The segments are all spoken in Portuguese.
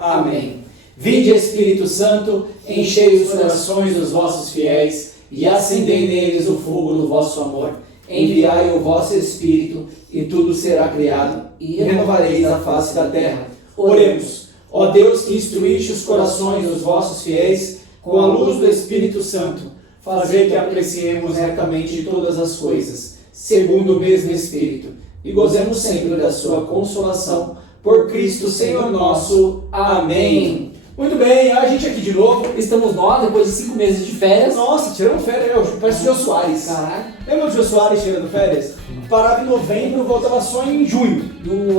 Amém. Vinde, Espírito Santo, enchei os corações dos vossos fiéis e acendei neles o fogo do vosso amor. Enviai o vosso Espírito e tudo será criado e renovareis a face da terra. Oremos. Ó Deus, que instruíste os corações dos vossos fiéis com a luz do Espírito Santo, fazei que apreciemos retamente todas as coisas, segundo o mesmo Espírito, e gozemos sempre da sua consolação. Por Cristo Senhor nosso. Amém. Muito bem, a gente aqui de novo. Estamos nós, depois de 5 meses de férias. Nossa, tiramos férias, parece o Jô Soares. Caraca. Lembra do Jô Soares tirando férias? Parava em novembro, voltava só em junho.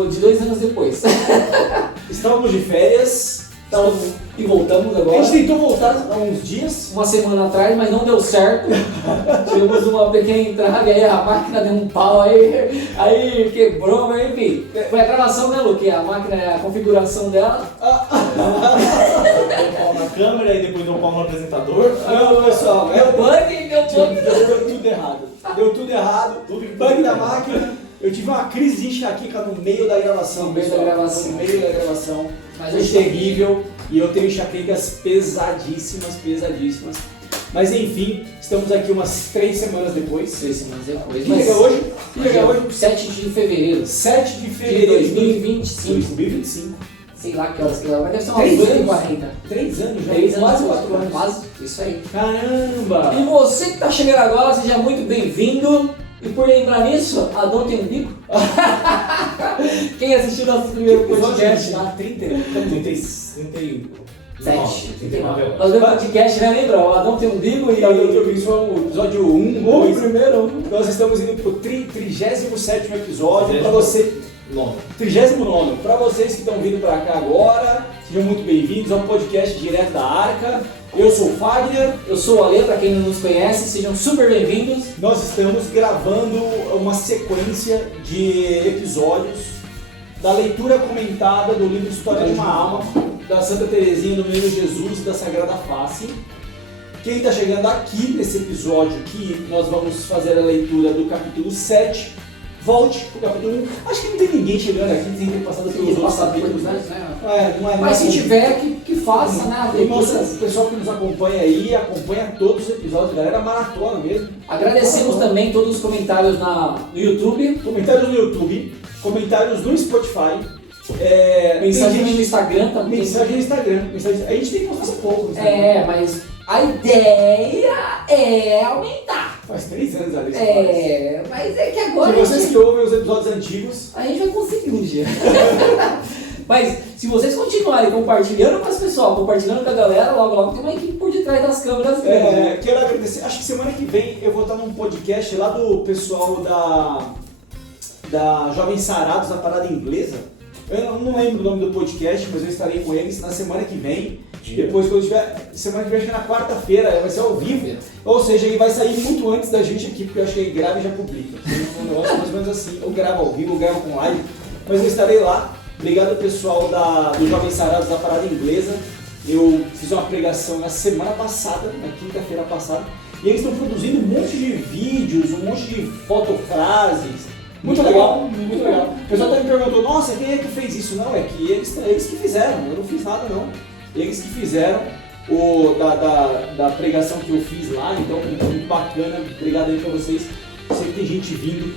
De 2 anos depois. Estávamos de férias E voltamos a agora. gente tentou voltar há uns dias. Uma semana atrás, mas não deu certo. Tivemos uma pequena entrada, aí a máquina deu um pau, aí quebrou, mas enfim. Foi a gravação, né, Lu? Que a máquina, a configuração dela. Deu pau na câmera e depois deu pau no apresentador. Não, pessoal, Deu bug e deu bug. deu tudo errado. Deu tudo errado. Bug da máquina. Eu tive uma crise de enxaqueca no meio da gravação. No meio da pessoal. gravação. No meio da gravação. Mas Foi eu estou- terrível. E eu tenho enxaquecas pesadíssimas. Mas enfim, estamos aqui umas 3 semanas depois. 3 semanas depois. Que dia é hoje? Que dia é hoje? 7 de fevereiro 7 de de fevereiro de 2025. 2025. Sei lá que horas que ela vai, deve ser umas 3 8h40. anos. 3 anos já. 3 anos, Quase 4 anos. Quase, isso aí. Caramba! E você que está chegando agora, seja muito bem-vindo. E por lembrar nisso, Adão tem um bico. Quem assistiu nosso primeiro podcast? 39. 39. Nós vemos podcast, né? Lembra? O Adão tem um bico e... Isso foi o episódio 1, O 2. primeiro. Nós estamos indo pro 37º episódio. Para 39. você, 39. Para vocês que estão vindo para cá agora, sejam muito bem-vindos ao podcast Direto da Arca. Eu sou o Fagner. Eu sou o Ale, para quem não nos conhece, sejam super bem-vindos. Nós estamos gravando uma sequência de episódios da leitura comentada do livro História de uma Alma, da Santa Teresinha do Menino Jesus e da Sagrada Face. Quem está chegando aqui nesse episódio aqui, nós vamos fazer a leitura do capítulo 7. Volte pro capítulo 1. Acho que não tem ninguém chegando aqui sem ter passado pelos outros capítulos, né? Não é Mas se tiver, que faça, né? a O leitura. pessoal que nos acompanha aí, acompanha todos os episódios, galera, maratona mesmo. Agradecemos também todos os comentários no YouTube, Comentários no YouTube, comentários no Spotify, mensagem tem no Instagram também. mensagem no Instagram. A gente tem que postar pouco no Instagram. Mas a ideia é aumentar. Faz 3 anos ali. Mas é que Se agora vocês que ouvem os episódios antigos, a gente vai conseguir um dia. Mas se vocês continuarem compartilhando com as pessoas, compartilhando com a galera, logo tem uma equipe por detrás das câmeras mesmo. quero agradecer. Acho que semana que vem eu vou estar num podcast lá do pessoal da Jovens Sarados, da Parada Inglesa. Eu não lembro o nome do podcast, mas eu estarei com eles na semana que vem. Depois, quando tiver. Semana que vem, acho que é na quarta-feira, vai ser ao vivo. Ou seja, ele vai sair muito antes da gente aqui, porque eu acho que ele grava e já publica. Um negócio mais ou menos assim. Ou grava ao vivo, ou grava com live. Mas eu estarei lá. Obrigado, pessoal do Jovens Sarados, da Parada Inglesa. Eu fiz uma pregação na semana passada, na quinta-feira passada. E eles estão produzindo um monte de vídeos, um monte de fotofrases. Muito legal, muito legal. O pessoal até me perguntou, nossa, quem é que fez isso? Não, é que eles que fizeram, eu não fiz nada não. Eles que fizeram da pregação que eu fiz lá, então muito bacana, obrigado aí pra vocês. Sei que tem gente vindo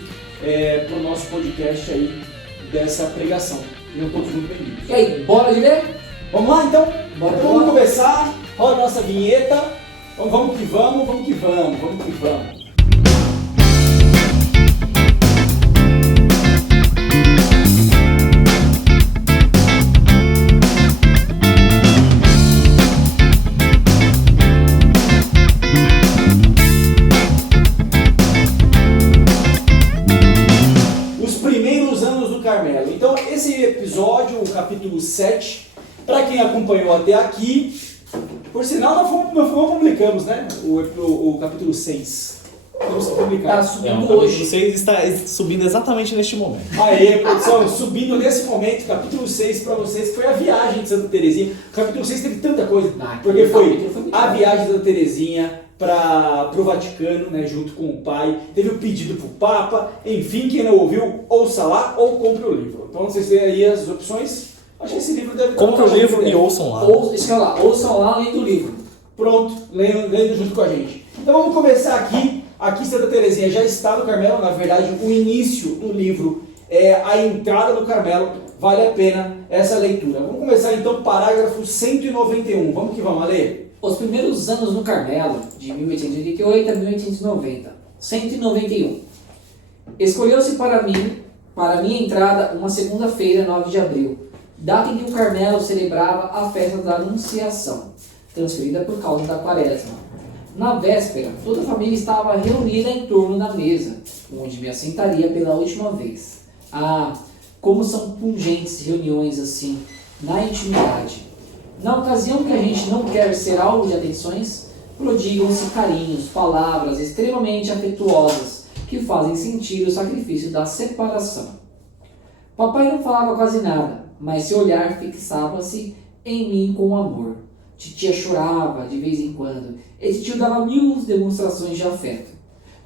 pro nosso podcast aí dessa pregação. E eu todos muito bem-vindos. E aí, bora de ler? Vamos lá então? Bora. Vamos começar, roda a nossa vinheta. Vamos que vamos. Os primeiros anos do Carmelo. Então, esse episódio, o capítulo 7, para quem acompanhou até aqui, por sinal, nós publicamos, né? O capítulo 6. Temos que publicar. Tá subindo O hoje. 6 está subindo exatamente neste momento. Aê, produção, subindo nesse momento, capítulo 6 para vocês, que foi a viagem de Santa Teresinha. O capítulo 6 teve tanta coisa, porque foi a viagem de Santa Teresinha para o Vaticano, né, junto com o pai, teve o pedido para o Papa, enfim, quem não ouviu, ouça lá ou compre o livro. Então vocês têm aí as opções. Acho que esse livro deve Compre o livro e ouçam lá. Ouçam lá além do livro. Pronto, lendo junto com a gente. Então vamos começar aqui. Aqui Santa Teresinha já está no Carmelo, na verdade o início do livro é a entrada no Carmelo, vale a pena essa leitura. Vamos começar então parágrafo 191, vamos que vamos, Ale? Os primeiros anos no Carmelo, de 1888 a 1890, 191. Escolheu-se para minha entrada, uma segunda-feira, 9 de abril, data em que o Carmelo celebrava a festa da Anunciação, transferida por causa da Quaresma. Na véspera, toda a família estava reunida em torno da mesa, onde me assentaria pela última vez. Ah, como são pungentes reuniões assim, na intimidade. Na ocasião que a gente não quer ser alvo de atenções, prodigam-se carinhos, palavras extremamente afetuosas, que fazem sentir o sacrifício da separação. Papai não falava quase nada, mas seu olhar fixava-se em mim com amor. Titia chorava de vez em quando, e titio dava mil demonstrações de afeto.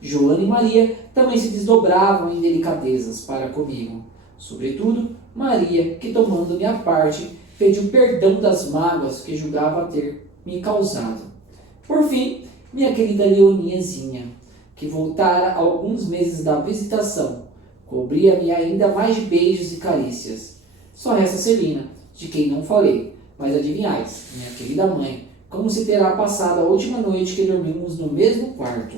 Joana e Maria também se desdobravam em delicadezas para comigo. Sobretudo, Maria, que tomando-me à parte, pediu perdão das mágoas que julgava ter me causado. Por fim, minha querida Leoniazinha, que voltara há alguns meses da visitação, cobria-me ainda mais de beijos e carícias. Só resta Celina, de quem não falei, mas adivinhais, minha querida mãe, como se terá passado a última noite que dormimos no mesmo quarto.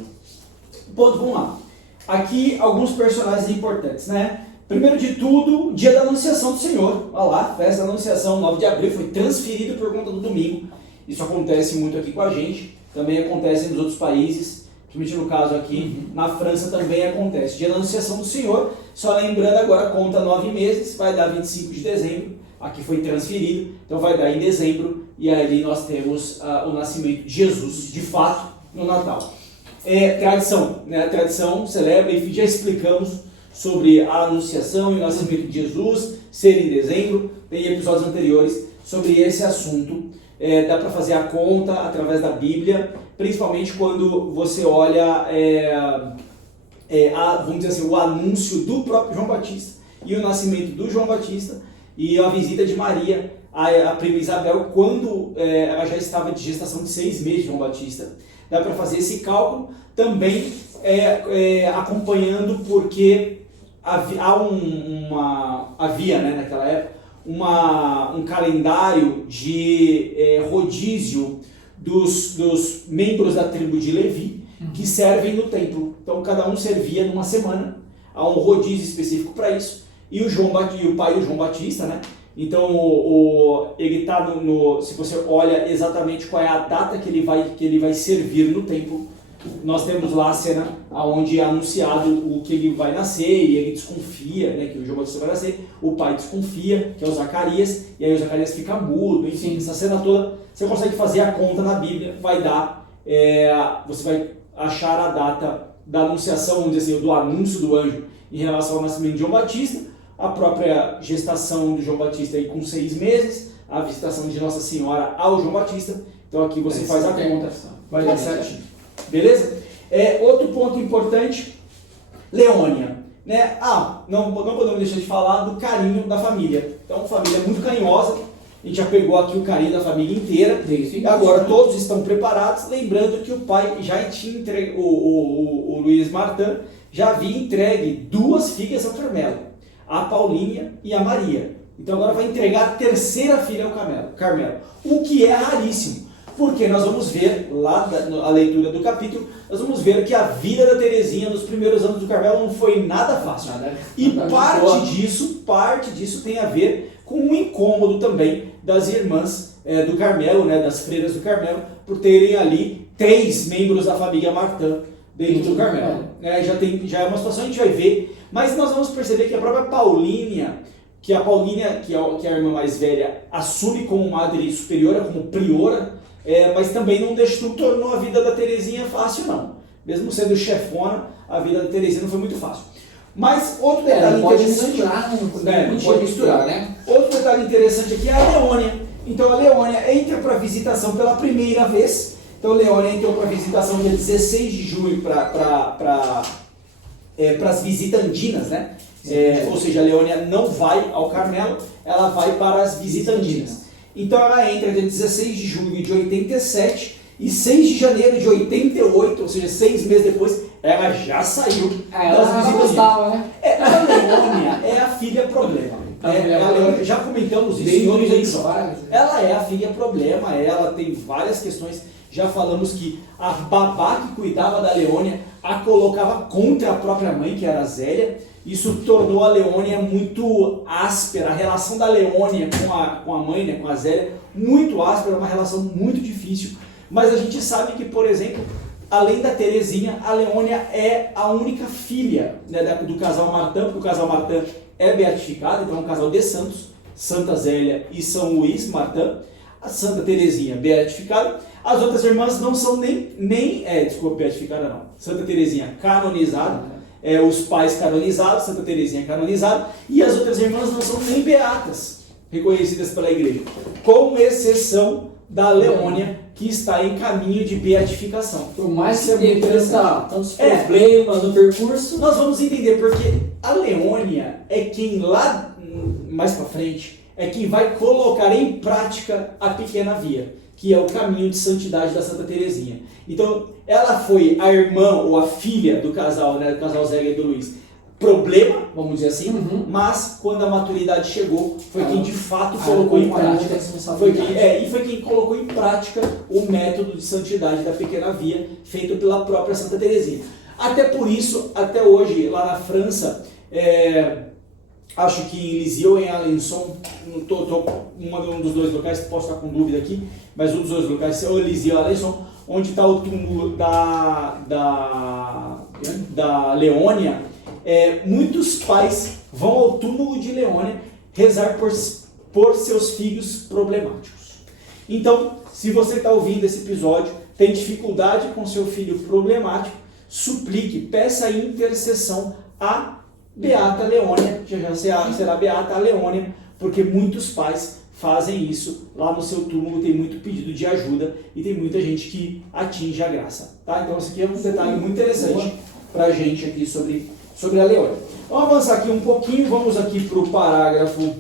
Ponto, vamos lá. Aqui alguns personagens importantes, né? Primeiro de tudo, dia da Anunciação do Senhor. Olha lá, festa da Anunciação, 9 de abril, foi transferido por conta do domingo. Isso acontece muito aqui com a gente, também acontece nos outros países, principalmente no caso aqui, na França também acontece. Dia da Anunciação do Senhor, só lembrando agora, conta 9 meses, vai dar 25 de dezembro, aqui foi transferido, então vai dar em dezembro, e ali nós temos o nascimento de Jesus, de fato, no Natal. Tradição, né? A tradição celebra, enfim, já explicamos sobre a Anunciação e o nascimento de Jesus, ser em dezembro, tem episódios anteriores sobre esse assunto. Dá para fazer a conta através da Bíblia, principalmente quando você olha, vamos dizer assim, o anúncio do próprio João Batista e o nascimento do João Batista e a visita de Maria à prima Isabel, quando ela já estava de gestação de 6 meses de João Batista. Dá para fazer esse cálculo também acompanhando, porque havia, né, naquela época um calendário de rodízio dos membros da tribo de Levi que servem no templo. Então cada um servia numa semana, há um rodízio específico para isso, e o pai do João Batista, né? Então ele está se você olha exatamente qual é a data que ele vai servir no templo, nós temos lá a cena onde é anunciado o que ele vai nascer, e ele desconfia, né, que o João Batista vai nascer, o pai desconfia, que é o Zacarias, e aí o Zacarias fica mudo, enfim, essa cena toda, você consegue fazer a conta na Bíblia, vai dar, você vai achar a data da anunciação, vamos dizer assim, do anúncio do anjo em relação ao nascimento de João Batista, a própria gestação de João Batista aí com 6 meses, a visitação de Nossa Senhora ao João Batista, então aqui você faz a conta, vai dar certinho. Beleza? Outro ponto importante, Leônia, né? Não podemos deixar de falar do carinho da família. Então, família muito carinhosa, a gente já pegou aqui o carinho da família inteira, e agora todos estão preparados, lembrando que o pai já tinha entregue, o Luiz Martin já havia entregue 2 filhas ao Carmelo, a Paulinha e a Maria. Então agora vai entregar a 3ª filha ao Carmelo, o que é raríssimo. Porque nós vamos ver, lá na leitura do capítulo, nós vamos ver que a vida da Teresinha nos primeiros anos do Carmelo não foi nada fácil. E parte disso tem a ver com um incômodo também das irmãs do Carmelo, né, das freiras do Carmelo, por terem ali 3 membros da família Martin dentro do Carmelo. Já é uma situação que a gente vai ver, mas nós vamos perceber que a própria Paulinha, que é a irmã mais velha, assume como madre superiora, como priora, mas também não tornou a vida da Teresinha fácil, não. Mesmo sendo chefona, a vida da Teresinha não foi muito fácil. Mas outro detalhe interessante... Pode misturar, né? Outro detalhe interessante aqui é a Leônia. Então a Leônia entra para visitação pela primeira vez. Então a Leônia entrou para visitação dia 16 de julho para as visitandinas, né? Ou seja, a Leônia não vai ao Carmelo, ela vai para as visitandinas. Então ela entra dia 16 de julho de 87 e 6 de janeiro de 88, ou seja, 6 meses depois, ela já saiu das visitandinas. Gostava, né? A Leônia é a filha problema. Já comentamos isso em outros episódios. Ela é a filha problema, ela tem várias questões. Já falamos que a babá que cuidava da Leônia a colocava contra a própria mãe, que era a Zélia. Isso tornou a Leônia muito áspera. A relação da Leônia com a mãe, né, com a Zélia, muito áspera, uma relação muito difícil. Mas a gente sabe que, por exemplo, além da Terezinha, a Leônia é a única filha, né, do casal Martin, porque o casal Martin é beatificado, então é um casal de santos, Santa Zélia e São Luís Martin. A Santa Terezinha beatificada. As outras irmãs não são beatificada não. Santa Terezinha canonizada, os pais canonizados, Santa Terezinha canonizada, e as outras irmãs não são nem beatas, reconhecidas pela igreja, com exceção da Leônia, que está em caminho de beatificação. Por mais que você enfrentar tantos problemas no percurso, nós vamos entender porque a Leônia é quem lá mais para frente é quem vai colocar em prática a pequena via, que é o caminho de santidade da Santa Terezinha. Então, ela foi a irmã ou a filha do casal, né, do casal Zélia e do Luís. Problema, vamos dizer assim, mas quando a maturidade chegou, foi quem de fato colocou em prática. Foi quem colocou em prática o método de santidade da pequena via, feito pela própria Santa Terezinha. Até por isso, até hoje, lá na França, acho que em Lisieux ou em Alençon, um dos dois locais, posso estar com dúvida aqui, mas um dos dois locais é o Lisieux ou Alençon, onde está o túmulo da Leônia. Muitos pais vão ao túmulo de Leônia rezar por seus filhos problemáticos. Então, se você está ouvindo esse episódio, tem dificuldade com seu filho problemático, suplique, peça a intercessão a Beata Leônia, já será Beata a Leônia, porque muitos pais fazem isso lá no seu túmulo, tem muito pedido de ajuda e tem muita gente que atinge a graça. Tá? Então esse aqui é um detalhe muito interessante para a gente aqui sobre a Leônia. Vamos avançar aqui um pouquinho, vamos aqui para o parágrafo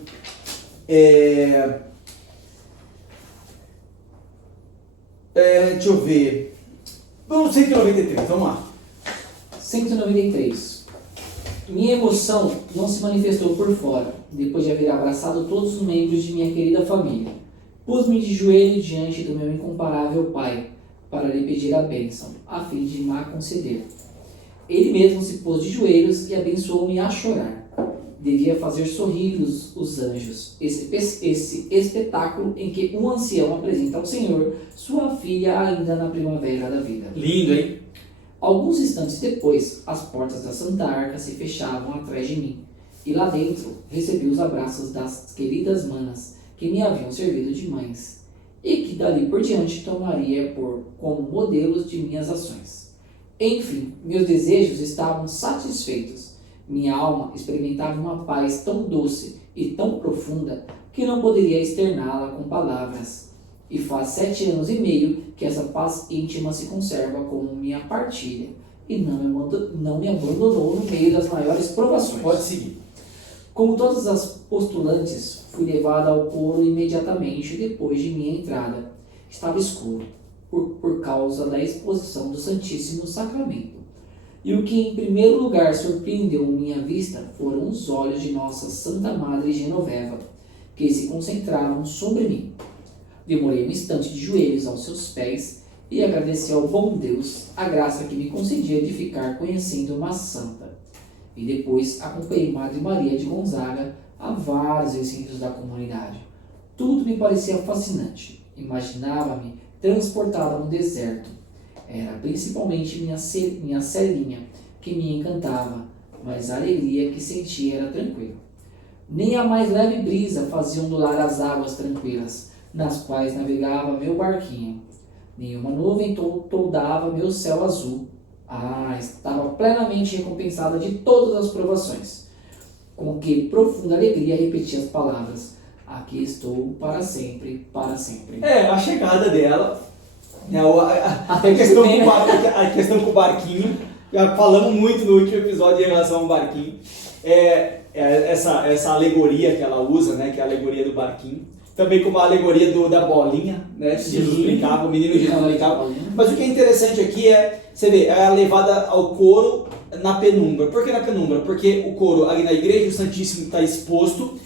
193, vamos lá. 193. Minha emoção não se manifestou por fora, depois de haver abraçado todos os membros de minha querida família. Pus-me de joelho diante do meu incomparável Pai, para lhe pedir a bênção, a fim de me conceder. Ele mesmo se pôs de joelhos e abençoou-me a chorar. Devia fazer sorrir os anjos, esse espetáculo em que um ancião apresenta ao Senhor sua filha ainda na primavera da vida. Lindo, hein? Alguns instantes depois, as portas da Santa Arca se fechavam atrás de mim, e lá dentro recebi os abraços das queridas manas que me haviam servido de mães, e que dali por diante tomaria como modelos de minhas ações. Enfim, meus desejos estavam satisfeitos. Minha alma experimentava uma paz tão doce e tão profunda que não poderia externá-la com palavras. E faz 7 anos e meio que essa paz íntima se conserva como minha partilha e não me abandonou no meio das maiores provações. Pode seguir. Como todas as postulantes, fui levada ao coro imediatamente depois de minha entrada. Estava escuro, por causa da exposição do Santíssimo Sacramento. E o que em primeiro lugar surpreendeu minha vista foram os olhos de Nossa Santa Madre Genoveva, que se concentravam sobre mim. Demorei um instante de joelhos aos seus pés e agradeci ao bom Deus a graça que me concedia de ficar conhecendo uma santa. E depois acompanhei Madre Maria de Gonzaga a vários recintos da comunidade. Tudo me parecia fascinante. Imaginava-me transportada no deserto. Era principalmente minha Celinha que me encantava, mas a alegria que sentia era tranquila. Nem a mais leve brisa fazia ondular as águas tranquilas, nas quais navegava meu barquinho. Nenhuma nuvem toldava meu céu azul. Estava plenamente recompensada de todas as provações. Com que profunda alegria repeti as palavras: aqui estou para sempre, para sempre. A chegada dela, a questão com o barquinho, já falamos muito no último episódio em relação ao barquinho. essa alegoria que ela usa, né, que é a alegoria do barquinho. Também como a alegoria da bolinha, né? Jesus brincava, o menino Jesus brincava. Mas o que é interessante aqui você vê, é a levada ao coro na penumbra. Por que na penumbra? Porque o coro ali na igreja, o Santíssimo está exposto.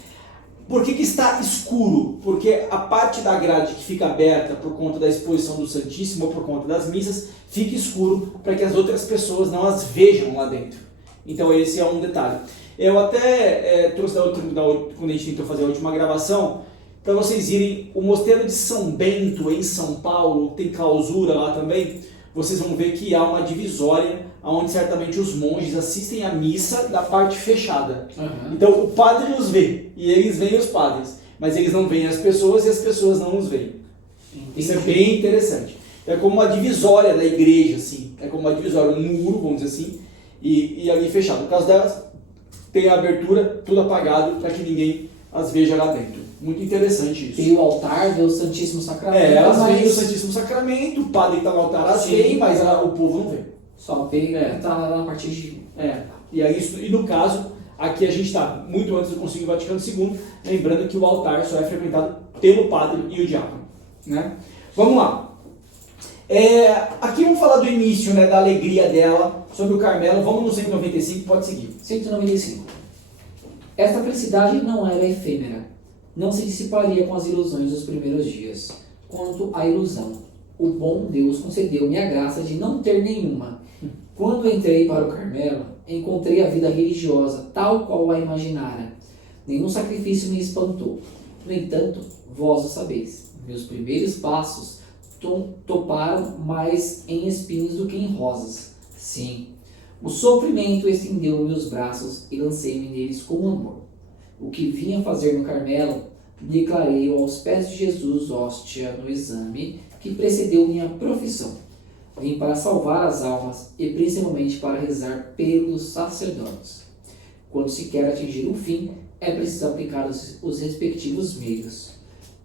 Por que está escuro? Porque a parte da grade que fica aberta por conta da exposição do Santíssimo ou por conta das missas, fica escuro para que as outras pessoas não as vejam lá dentro. Então esse é um detalhe. Eu até trouxe quando a gente tentou fazer a última gravação, para vocês irem, o Mosteiro de São Bento, em São Paulo, tem clausura lá também, vocês vão ver que há uma divisória, onde certamente os monges assistem à missa da parte fechada. Uhum. Então o padre os vê, e eles veem os padres, mas eles não veem as pessoas e as pessoas não os veem. Entendi. Isso é bem interessante. É como uma divisória da igreja, assim, é como uma divisória, um muro, vamos dizer assim, e ali fechado. No caso delas, tem a abertura, tudo apagado, para que ninguém as veja lá dentro. Muito interessante isso. Tem o altar, vê o Santíssimo Sacramento. Elas veem o Santíssimo Sacramento, o padre está no altar, elas veem, mas o povo não vê. Só vê está lá na parte de... E no caso, aqui a gente está muito antes do Concílio Vaticano II, lembrando que o altar só é frequentado pelo padre e o diácono. Né? Vamos lá. Aqui vamos falar do início, né, da alegria dela, sobre o Carmelo. Vamos no 195, pode seguir. 195. Esta felicidade não era efêmera. Não se dissiparia com as ilusões dos primeiros dias. Quanto à ilusão, o bom Deus concedeu-me a graça de não ter nenhuma. Quando entrei para o Carmelo, encontrei a vida religiosa tal qual a imaginara. Nenhum sacrifício me espantou. No entanto, vós o sabeis. Meus primeiros passos toparam mais em espinhos do que em rosas. Sim, o sofrimento estendeu meus braços e lancei-me neles com amor. O que vinha fazer no Carmelo, declarei-o aos pés de Jesus, hóstia no exame que precedeu minha profissão. Vim para salvar as almas e principalmente para rezar pelos sacerdotes. Quando se quer atingir um fim, é preciso aplicar os respectivos meios.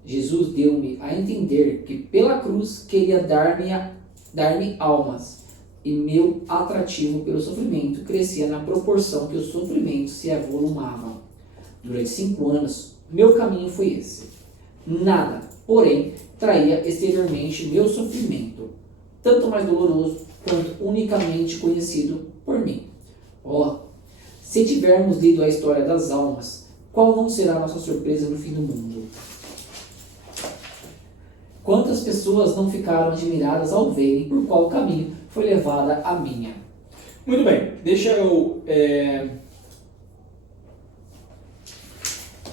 Jesus deu-me a entender que pela cruz queria dar-me almas, e meu atrativo pelo sofrimento crescia na proporção que os sofrimentos se avolumavam. Durante 5 anos, meu caminho foi esse. Nada, porém, traía exteriormente meu sofrimento, tanto mais doloroso quanto unicamente conhecido por mim. Se tivermos lido a história das almas, qual não será a nossa surpresa no fim do mundo? Quantas pessoas não ficaram admiradas ao verem por qual caminho foi levada a minha? Muito bem, deixa eu...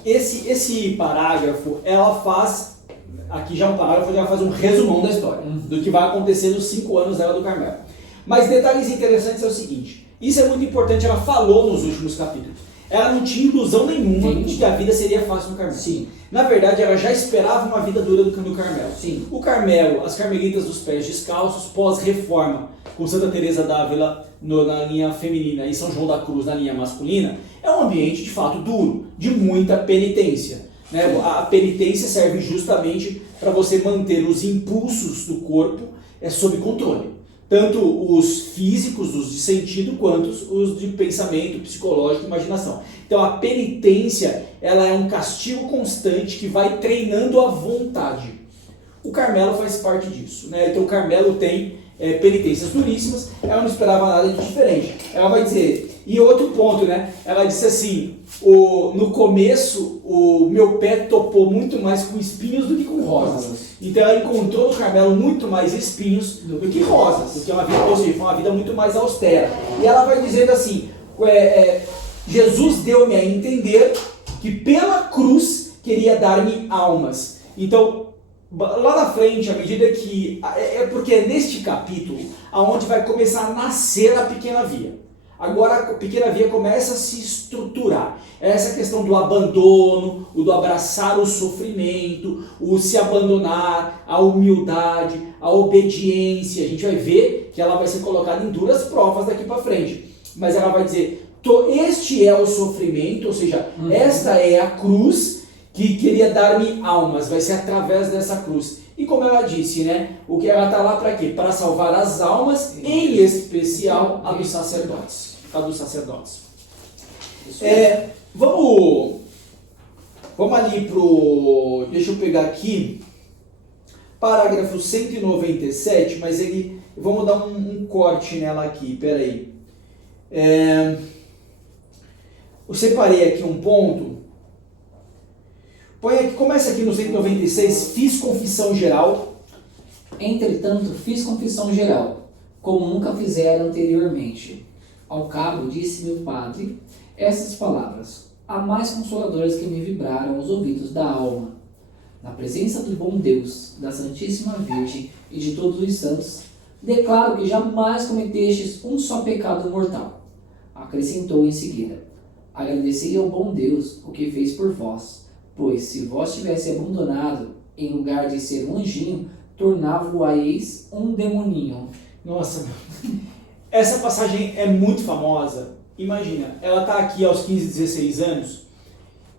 Esse parágrafo, ela faz... Aqui já é um parágrafo, ela faz um resumão da história, do que vai acontecer nos 5 anos dela do Carmelo. Mas detalhes interessantes é o seguinte, isso é muito importante, ela falou nos últimos capítulos. Ela não tinha ilusão nenhuma de que a vida seria fácil no Carmelo. Sim. Na verdade, ela já esperava uma vida dura do Carmelo. Sim. O Carmelo, as Carmelitas dos Pés Descalços, pós-reforma, com Santa Teresa d'Ávila na linha feminina e São João da Cruz na linha masculina, é um ambiente de fato duro, de muita penitência. Né? A penitência serve justamente para você manter os impulsos do corpo sob controle. Tanto os físicos, os de sentido, quanto os de pensamento, psicológico e imaginação. Então a penitência, ela é um castigo constante que vai treinando a vontade. O Carmelo faz parte disso. Né? Então o Carmelo tem penitências duríssimas, ela não esperava nada de diferente. Ela vai dizer... E outro ponto, né? Ela disse assim, no começo o meu pé topou muito mais com espinhos do que com rosas. Então ela encontrou no Carmelo muito mais espinhos do que rosas, porque ou seja, foi uma vida muito mais austera. E ela vai dizendo assim, Jesus deu-me a entender que pela cruz queria dar-me almas. Então, lá na frente, à medida que... porque é neste capítulo aonde vai começar a nascer a pequena via. Agora a pequena via começa a se estruturar. Essa questão do abandono, o do abraçar o sofrimento, o se abandonar, a humildade, a obediência. A gente vai ver que ela vai ser colocada em duras provas daqui para frente. Mas ela vai dizer, este é o sofrimento, ou seja, esta é a cruz que queria dar-me almas, vai ser através dessa cruz. E como ela disse, né, o que ela está lá para quê? Para salvar as almas, em especial a dos sacerdotes. Vamos ali pro... Deixa eu pegar aqui. Parágrafo 197, mas vamos dar um corte nela aqui, peraí. Eu separei aqui um ponto. Começa aqui no 196, fiz confissão geral. Entretanto, fiz confissão geral, como nunca fizera anteriormente. Ao cabo, disse-me o padre essas palavras, a mais consoladoras que me vibraram os ouvidos da alma. Na presença do bom Deus, da Santíssima Virgem e de todos os santos, declaro que jamais cometestes um só pecado mortal. Acrescentou em seguida, agradecei ao bom Deus o que fez por vós, pois se vós tivesse abandonado, em lugar de ser um anjinho, tornava-o-eis um demoninho. Nossa, essa passagem é muito famosa. Imagina, ela está aqui aos 15, 16 anos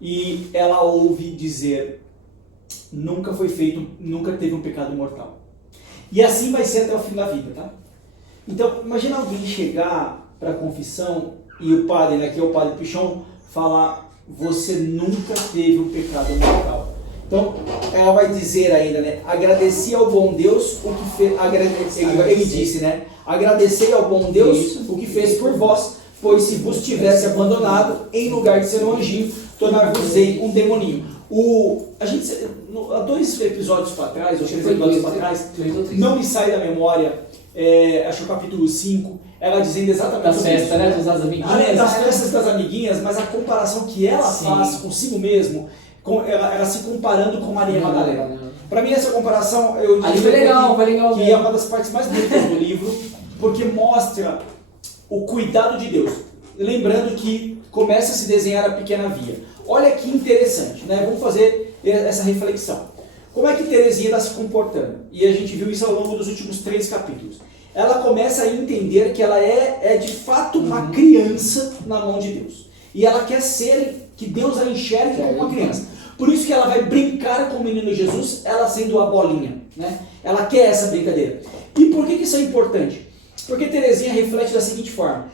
e ela ouve dizer, nunca teve um pecado mortal. E assim vai ser até o fim da vida, tá? Então, imagina alguém chegar para a confissão e o padre, aqui é o padre Pichon, falar, você nunca teve um pecado mortal. Então, ela vai dizer ainda, né? Agradeci ao bom Deus o que fez. Ele disse, né? Agradecei ao bom Deus o que fez por vós, pois se vos tivesse abandonado, em lugar de ser um anjinho, tornar-vos-ei um demoninho. Há 2 episódios para trás, ou 3 episódios para trás, não me sai da memória, acho que o capítulo 5, ela dizendo exatamente das festas, né? Das amiguinhas. Das festas das amiguinhas, mas a comparação que ela faz consigo mesmo, ela se comparando com Maria Madalena. Para mim essa comparação, eu diria foi legal que é uma das partes mais bonitas do livro, porque mostra o cuidado de Deus. Lembrando que começa a se desenhar a pequena via. Olha que interessante, né? Vamos fazer essa reflexão. Como é que Teresinha está se comportando? E a gente viu isso ao longo dos últimos 3 capítulos. Ela começa a entender que ela é de fato uma criança na mão de Deus. E ela quer ser, que Deus a enxergue como uma criança. Por isso que ela vai brincar com o menino Jesus, ela sendo a bolinha, né? Ela quer essa brincadeira. E por que isso é importante? Porque Teresinha reflete da seguinte forma,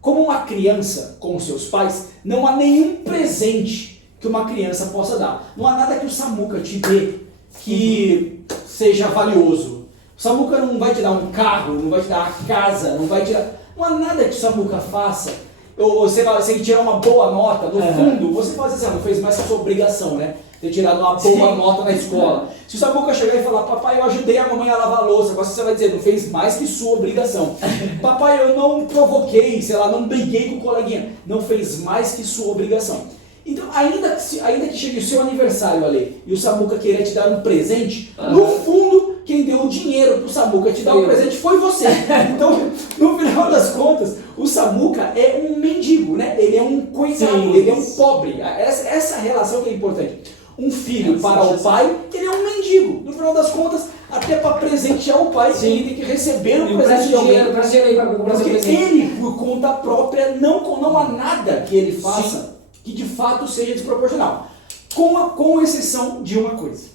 como uma criança com os seus pais, não há nenhum presente que uma criança possa dar. Não há nada que o Samuca te dê que seja valioso. O Samuca não vai te dar um carro, não vai te dar uma casa, não há nada que o Samuca faça. Ou você tirar uma boa nota, no fundo, você faz assim, não fez mais que a sua obrigação, né? Ter tirado uma boa nota na escola. Se o Samuca chegar e falar, papai, eu ajudei a mamãe a lavar a louça, agora você vai dizer, não fez mais que sua obrigação. Papai, eu não provoquei, não briguei com o coleguinha, não fez mais que sua obrigação. Então, ainda que chegue o seu aniversário, Ale, e o Samuca queira te dar um presente, no fundo, quem deu o dinheiro pro Samuca te dar um presente foi você. Então, no final das contas, o Samuca é um mendigo, né? Ele é um coitado, ele é um pobre. Essa relação que é importante. Um filho para o pai, ele é um mendigo. No final das contas, até para presentear o pai, ele tem que receber um presente de alguém. Porque ele, por conta própria, não há nada que ele faça que de fato seja desproporcional. Com exceção de uma coisa.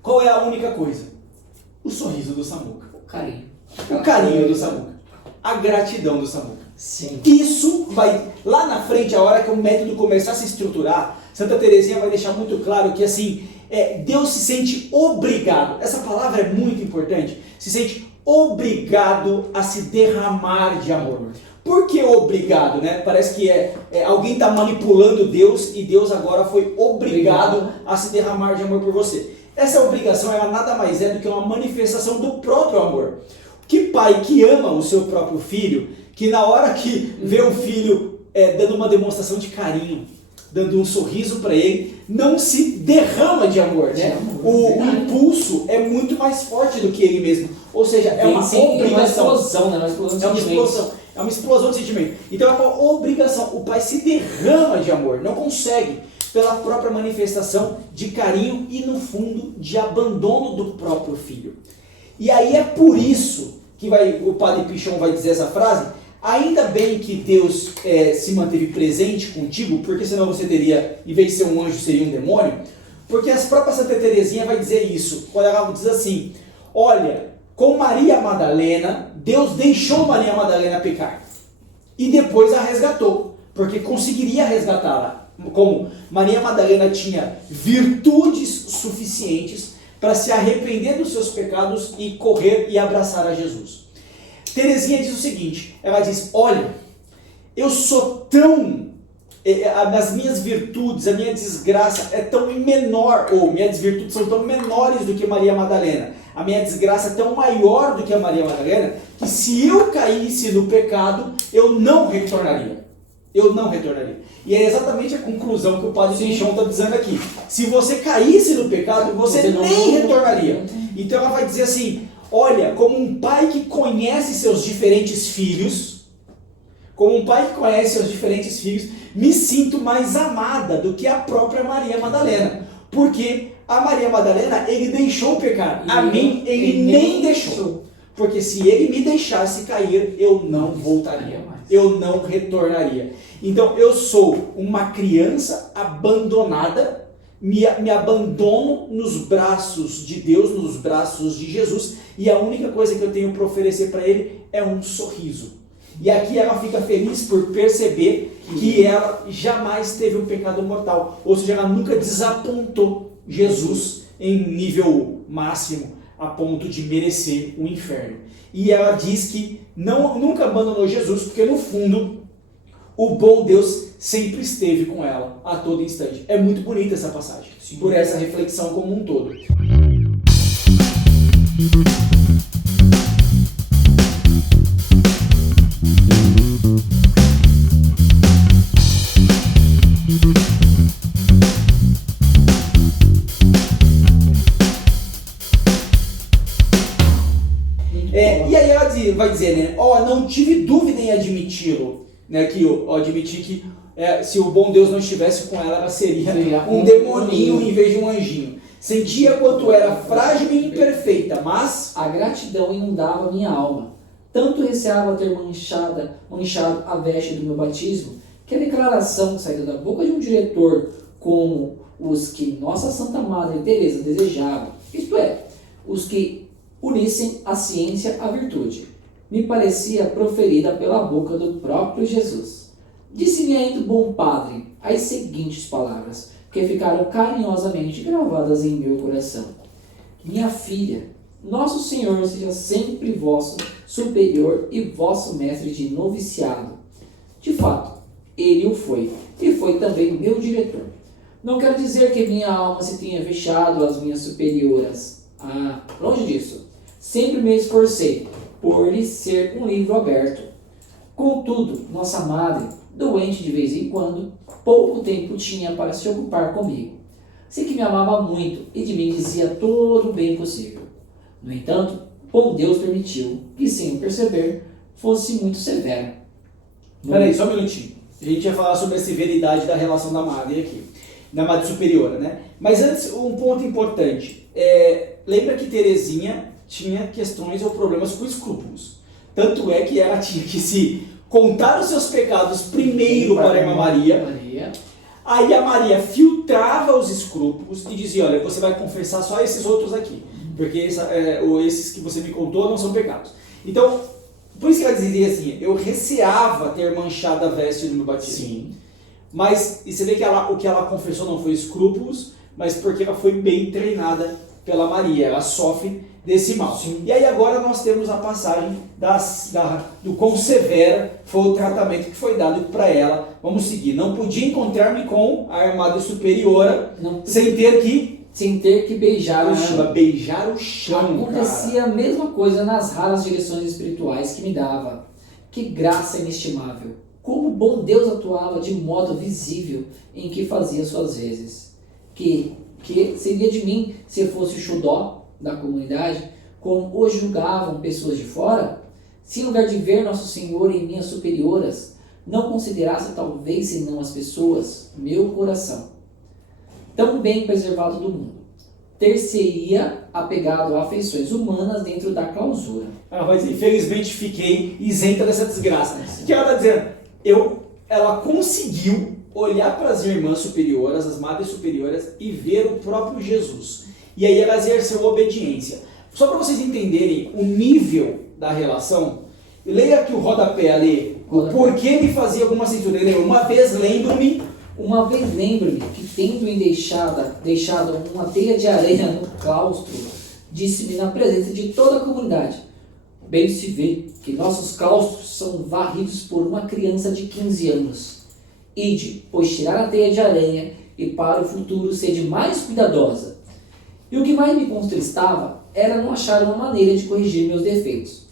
Qual é a única coisa? O sorriso do Samuca. O carinho do Samuca. A gratidão do Samuca. Sim. Isso vai, lá na frente, a hora que o método começar a se estruturar, Santa Teresinha vai deixar muito claro que assim, Deus se sente obrigado, essa palavra é muito importante, se sente obrigado a se derramar de amor. Por que obrigado, né? Parece que alguém está manipulando Deus e Deus agora foi obrigado a se derramar de amor por você. Essa obrigação ela nada mais é do que uma manifestação do próprio amor. Que pai que ama o seu próprio filho, que na hora que vê o filho dando uma demonstração de carinho, dando um sorriso para ele, não se derrama de amor, né? O impulso é muito mais forte do que ele mesmo. Ou seja, é uma obrigação. Uma explosão, né? É uma explosão de sentimento. Então é uma obrigação. O pai se derrama de amor, não consegue, pela própria manifestação de carinho e, no fundo, de abandono do próprio filho. E aí é por isso que o padre Pichon vai dizer essa frase, ainda bem que Deus se manteve presente contigo, porque senão você teria, em vez de ser um anjo, seria um demônio, porque a própria Santa Teresinha vai dizer isso, quando ela diz assim, olha, com Maria Madalena, Deus deixou Maria Madalena pecar, e depois a resgatou. porque conseguiria resgatá-la. Como Maria Madalena tinha virtudes suficientes para se arrepender dos seus pecados e correr e abraçar a Jesus. Teresinha diz o seguinte, ela diz, olha, eu sou tão, as minhas virtudes, a minha desgraça é tão menor, ou minhas virtudes são tão menores do que Maria Madalena, a minha desgraça é tão maior do que a Maria Madalena, que se eu caísse no pecado, eu não retornaria. Eu não retornaria. E é exatamente a conclusão que o Padre Pinchon está dizendo aqui. Se você caísse no pecado, você nem retornaria. Então ela vai dizer assim, olha, como um pai que conhece seus diferentes filhos, me sinto mais amada do que a própria Maria Madalena. Porque a Maria Madalena, ele deixou pecar. A mim, ele nem deixou. Porque se ele me deixasse cair, eu não voltaria mais. Eu não retornaria. Então eu sou uma criança abandonada, me abandono nos braços de Deus, nos braços de Jesus, e a única coisa que eu tenho para oferecer para ele é um sorriso. E aqui ela fica feliz por perceber que ela jamais teve um pecado mortal, ou seja, ela nunca desapontou Jesus em nível máximo, a ponto de merecer o inferno. E ela diz que nunca abandonou Jesus, porque no fundo, o bom Deus sempre esteve com ela, a todo instante. É muito bonita essa passagem, por essa reflexão como um todo. E aí ela vai dizer, né? Não tive dúvida em admiti-lo, né? Que eu admiti que se o bom Deus não estivesse com ela, ela seria um demoninho em vez de um anjinho. Sentia quanto era frágil e imperfeita, mas a gratidão inundava minha alma. Tanto receava ter manchado a veste do meu batismo, que a declaração saída da boca de um diretor como os que Nossa Santa Madre Teresa desejava, isto é, os que unissem a ciência à virtude, me parecia proferida pela boca do próprio Jesus. Disse-me ainda o bom padre as seguintes palavras, que ficaram carinhosamente gravadas em meu coração. Minha filha, nosso Senhor seja sempre vosso superior e vosso mestre de noviciado. De fato, ele o foi, e foi também meu diretor. Não quero dizer que minha alma se tenha fechado às minhas superioras. Longe disso. Sempre me esforcei por lhe ser um livro aberto. Contudo, nossa madre, doente de vez em quando, pouco tempo tinha para se ocupar comigo. Sei que me amava muito e de mim dizia todo o bem possível. No entanto, bom Deus permitiu que, sem perceber, fosse muito severa. Peraí, só um minutinho. A gente ia falar sobre a severidade da relação da madre aqui, da madre superiora, né? Mas antes, um ponto importante. Lembra que Teresinha tinha questões ou problemas com escrúpulos. Tanto é que ela tinha que se contar os seus pecados primeiro para a irmã Maria. Aí a Maria filtrava os escrúpulos e dizia, olha, você vai confessar só esses outros aqui, porque esses que você me contou não são pecados. Então, por isso que ela dizia assim, eu receava ter manchado a veste do meu batismo. Sim. Mas, e você vê que o que ela confessou não foi escrúpulos, mas porque ela foi bem treinada pela Maria, ela sofre desse mal. Sim. E aí agora nós temos a passagem do quão severa foi o tratamento que foi dado para ela. Vamos seguir. Não podia encontrar-me com a armada superiora sem ter que beijar o chão. Beijar o chão. Acontecia a mesma coisa nas raras direções espirituais que me dava. Que graça inestimável! Como o bom Deus atuava de modo visível em que fazia suas vezes. Que seria de mim se fosse o xodó da comunidade, como o julgavam pessoas de fora, se em lugar de ver Nosso Senhor em minhas superioras, não considerasse talvez senão as pessoas, meu coração, tão bem preservado do mundo, ter-se-ia apegado a afeições humanas dentro da clausura. Ela vai dizer, infelizmente fiquei isenta dessa desgraça. O que ela está dizendo? Ela conseguiu olhar para as irmãs superiores, as madres superiores, e ver o próprio Jesus. E aí ela exerceu obediência. Só para vocês entenderem o nível da relação, leia aqui o rodapé ali, O porquê me fazia alguma sentido. Ele lembra, uma vez lembro-me. Uma vez lembro-me que, tendo em deixado uma teia de areia no claustro, disse-me na presença de toda a comunidade: bem se vê que nossos claustros são varridos por uma criança de 15 anos. Ide, pois, tirar a teia de areia e para o futuro sede mais cuidadosa. E o que mais me contristava era não achar uma maneira de corrigir meus defeitos.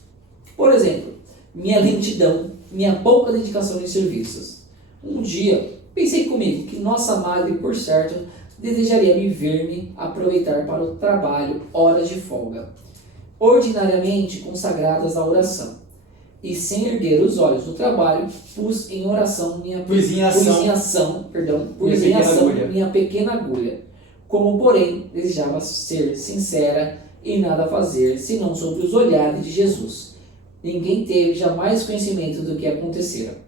Por exemplo, minha lentidão, minha pouca dedicação em serviços. Um dia, pensei comigo que nossa madre, por certo, desejaria me ver-me aproveitar para o trabalho horas de folga, ordinariamente consagradas à oração. E sem erguer os olhos do trabalho, pus em oração minha pequena agulha. Como, porém, desejava ser sincera e nada fazer, senão sob os olhares de Jesus. Ninguém teve jamais conhecimento do que acontecera.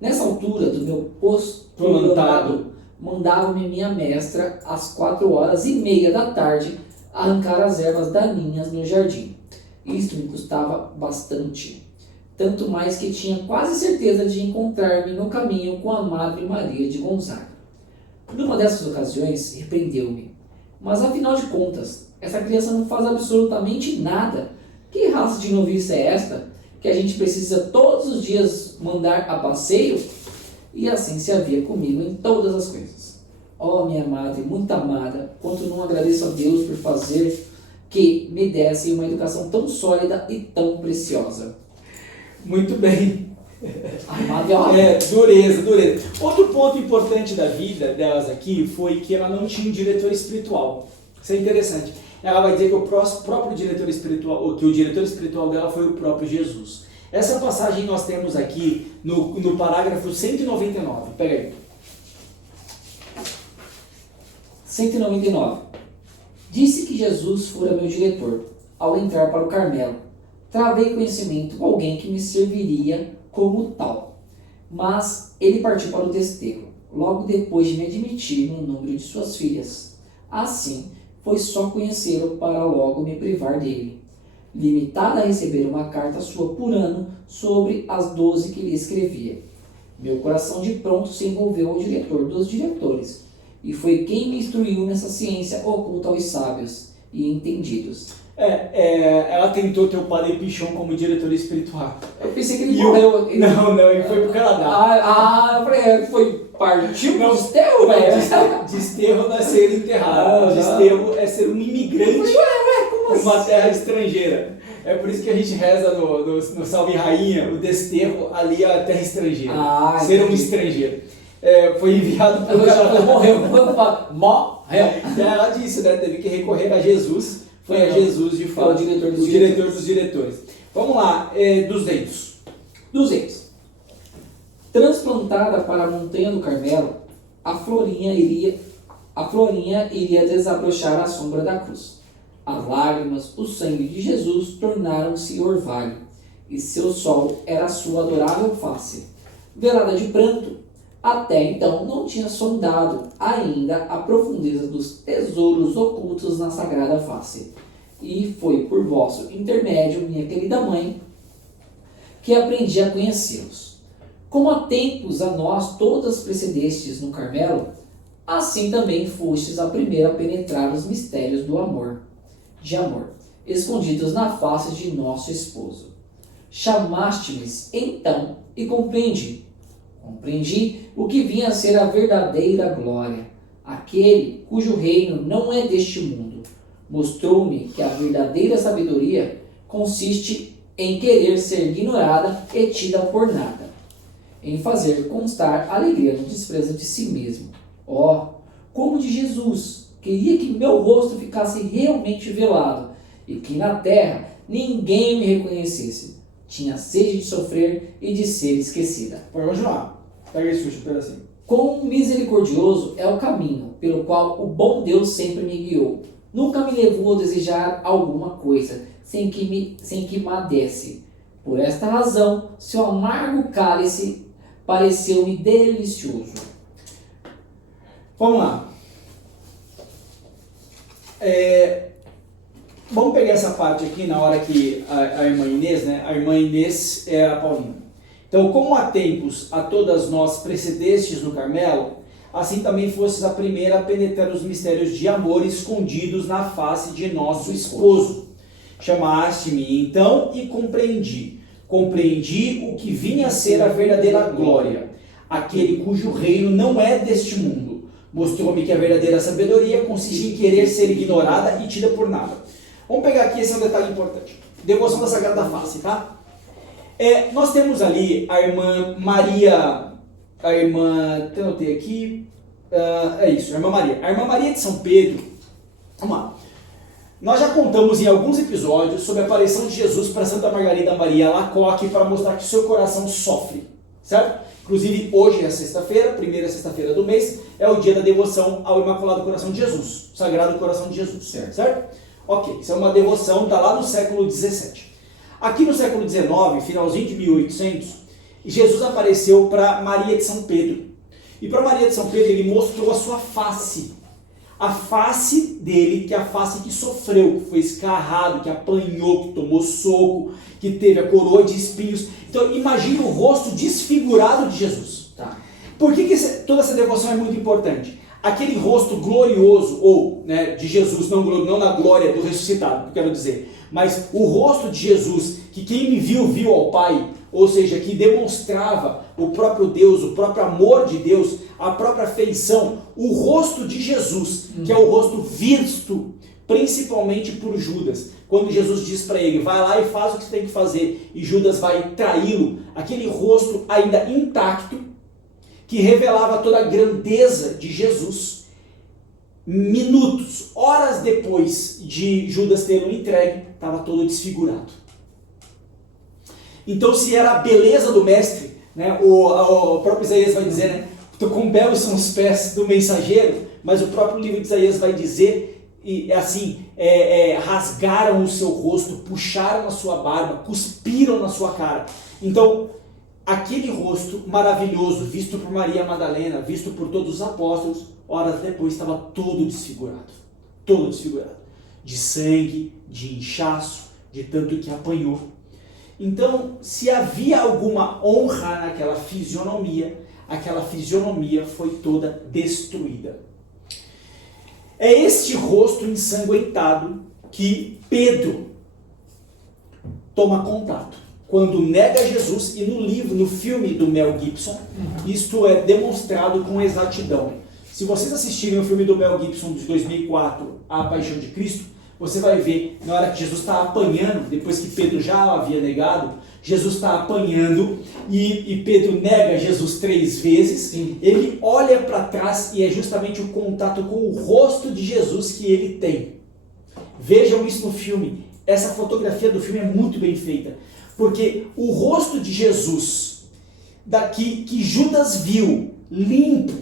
Nessa altura do meu postulado, mandava-me minha mestra, às 4h30 da tarde, arrancar as ervas daninhas no jardim. Isto me custava bastante, tanto mais que tinha quase certeza de encontrar-me no caminho com a Madre Maria de Gonzaga. Numa dessas ocasiões, repreendeu-me: mas afinal de contas, essa criança não faz absolutamente nada. Que raça de noviça é esta, que a gente precisa todos os dias mandar a passeio? E assim se havia comigo em todas as coisas. Ó, minha madre, muito amada, quanto não agradeço a Deus por fazer que me desse uma educação tão sólida e tão preciosa. Muito bem. Amada, dureza. Outro ponto importante da vida delas aqui foi que ela não tinha um diretor espiritual. Isso é interessante. Ela vai dizer que o próprio diretor espiritual, que o diretor espiritual dela foi o próprio Jesus. Essa passagem nós temos aqui no parágrafo 199. Pega aí. 199. Disse que Jesus fora meu diretor ao entrar para o Carmelo. Travei conhecimento com alguém que me serviria como tal, mas ele partiu para o desterro, logo depois de me admitir no número de suas filhas. Assim, foi só conhecê-lo para logo me privar dele, limitada a receber uma carta sua por ano sobre as 12 que lhe escrevia. Meu coração de pronto se envolveu ao diretor dos diretores, e foi quem me instruiu nessa ciência oculta aos sábios e entendidos. Ela tentou ter o Padre Pichon como diretor espiritual. Eu pensei que ele morreu. Não, ele foi pro Canadá. Eu falei, partiu pro desterro, velho. Desterro não é ser enterrado. Desterro é ser um imigrante numa terra estrangeira. É por isso que a gente reza no Salve Rainha, o desterro ali é a terra estrangeira. Ser um estrangeiro. Foi enviado pro Canadá. Morreu. Ela disse, né? Teve que recorrer a Jesus. Foi a Jesus, de fato, o diretor dos diretores. Vamos lá, 200. Transplantada para a montanha do Carmelo, a florinha iria desabrochar a sombra da cruz. As lágrimas, o sangue de Jesus tornaram-se orvalho, e seu sol era a sua adorável face. Velada de pranto, até então não tinha sondado ainda a profundeza dos tesouros ocultos na sagrada face. E foi por vosso intermédio, minha querida mãe, que aprendi a conhecê-los. Como há tempos a nós todas precedestes no Carmelo, assim também fostes a primeira a penetrar os mistérios do amor, escondidos na face de nosso esposo. Chamaste-me então e compreendi o que vinha a ser a verdadeira glória, aquele cujo reino não é deste mundo. Mostrou-me que a verdadeira sabedoria consiste em querer ser ignorada e tida por nada, em fazer constar alegria no desprezo de si mesmo. Como de Jesus, queria que meu rosto ficasse realmente velado e que na terra ninguém me reconhecesse. Tinha sede de sofrer e de ser esquecida. Pode continuar. Pega esse último pedacinho. Quão misericordioso é o caminho pelo qual o bom Deus sempre me guiou. Nunca me levou a desejar alguma coisa sem que me desse. Por esta razão, seu amargo cálice pareceu-me delicioso. Vamos lá. Vamos pegar essa parte aqui na hora que a irmã Inês, né? A irmã Inês é a Paulina. Então, como há tempos a todas nós precedestes no Carmelo, assim também fostes a primeira a penetrar os mistérios de amor escondidos na face de nosso esposo. Chamaste-me então e compreendi. Compreendi o que vinha a ser a verdadeira glória, aquele cujo reino não é deste mundo. Mostrou-me que a verdadeira sabedoria consiste em querer ser ignorada e tida por nada. Vamos pegar aqui, esse é um detalhe importante. Devoção da Sagrada Face, tá? Nós temos ali a irmã Maria, a irmã, eu anotei aqui, a irmã Maria. A irmã Maria de São Pedro, vamos lá. Nós já contamos em alguns episódios sobre a aparição de Jesus para Santa Margarida Maria Alacoque para mostrar que o seu coração sofre, certo? Inclusive, hoje é sexta-feira, primeira sexta-feira do mês, é o dia da devoção ao Imaculado Coração de Jesus, Sagrado Coração de Jesus, certo? Ok, isso é uma devoção, está lá no século XVII. Aqui no século XIX, finalzinho de 1800, Jesus apareceu para Maria de São Pedro. E para Maria de São Pedro ele mostrou a sua face. A face dele, que é a face que sofreu, que foi escarrado, que apanhou, que tomou soco, que teve a coroa de espinhos. Então imagine o rosto desfigurado de Jesus. Tá. Por que toda essa devoção é muito importante? Aquele rosto glorioso, ou de Jesus, não na glória do ressuscitado, eu quero dizer, mas o rosto de Jesus, que quem me viu, viu ao Pai, ou seja, que demonstrava o próprio Deus, o próprio amor de Deus, a própria feição, o rosto de Jesus, que é o rosto visto principalmente por Judas. Quando Jesus diz para ele, vai lá e faz o que você tem que fazer, e Judas vai traí-lo, aquele rosto ainda intacto, que revelava toda a grandeza de Jesus, minutos, horas depois de Judas tê-lo entregue, estava todo desfigurado. Então, se era a beleza do mestre, o próprio Isaías vai dizer, quão belos são os pés do mensageiro, mas o próprio livro de Isaías vai dizer, rasgaram o seu rosto, puxaram a sua barba, cuspiram na sua cara. Então, aquele rosto maravilhoso, visto por Maria Madalena, visto por todos os apóstolos, horas depois estava todo desfigurado, de sangue, de inchaço, de tanto que apanhou. Então, se havia alguma honra naquela fisionomia, aquela fisionomia foi toda destruída. É este rosto ensanguentado que Pedro toma contato quando nega Jesus, e no filme do Mel Gibson, isto é demonstrado com exatidão. Se vocês assistirem o filme do Mel Gibson de 2004, A Paixão de Cristo, você vai ver, na hora que Jesus está apanhando, depois que Pedro já havia negado, Jesus está apanhando e Pedro nega Jesus 3 vezes. Sim. Ele olha para trás e é justamente o contato com o rosto de Jesus que ele tem. Vejam isso no filme. Essa fotografia do filme é muito bem feita. Porque o rosto de Jesus, que Judas viu limpo,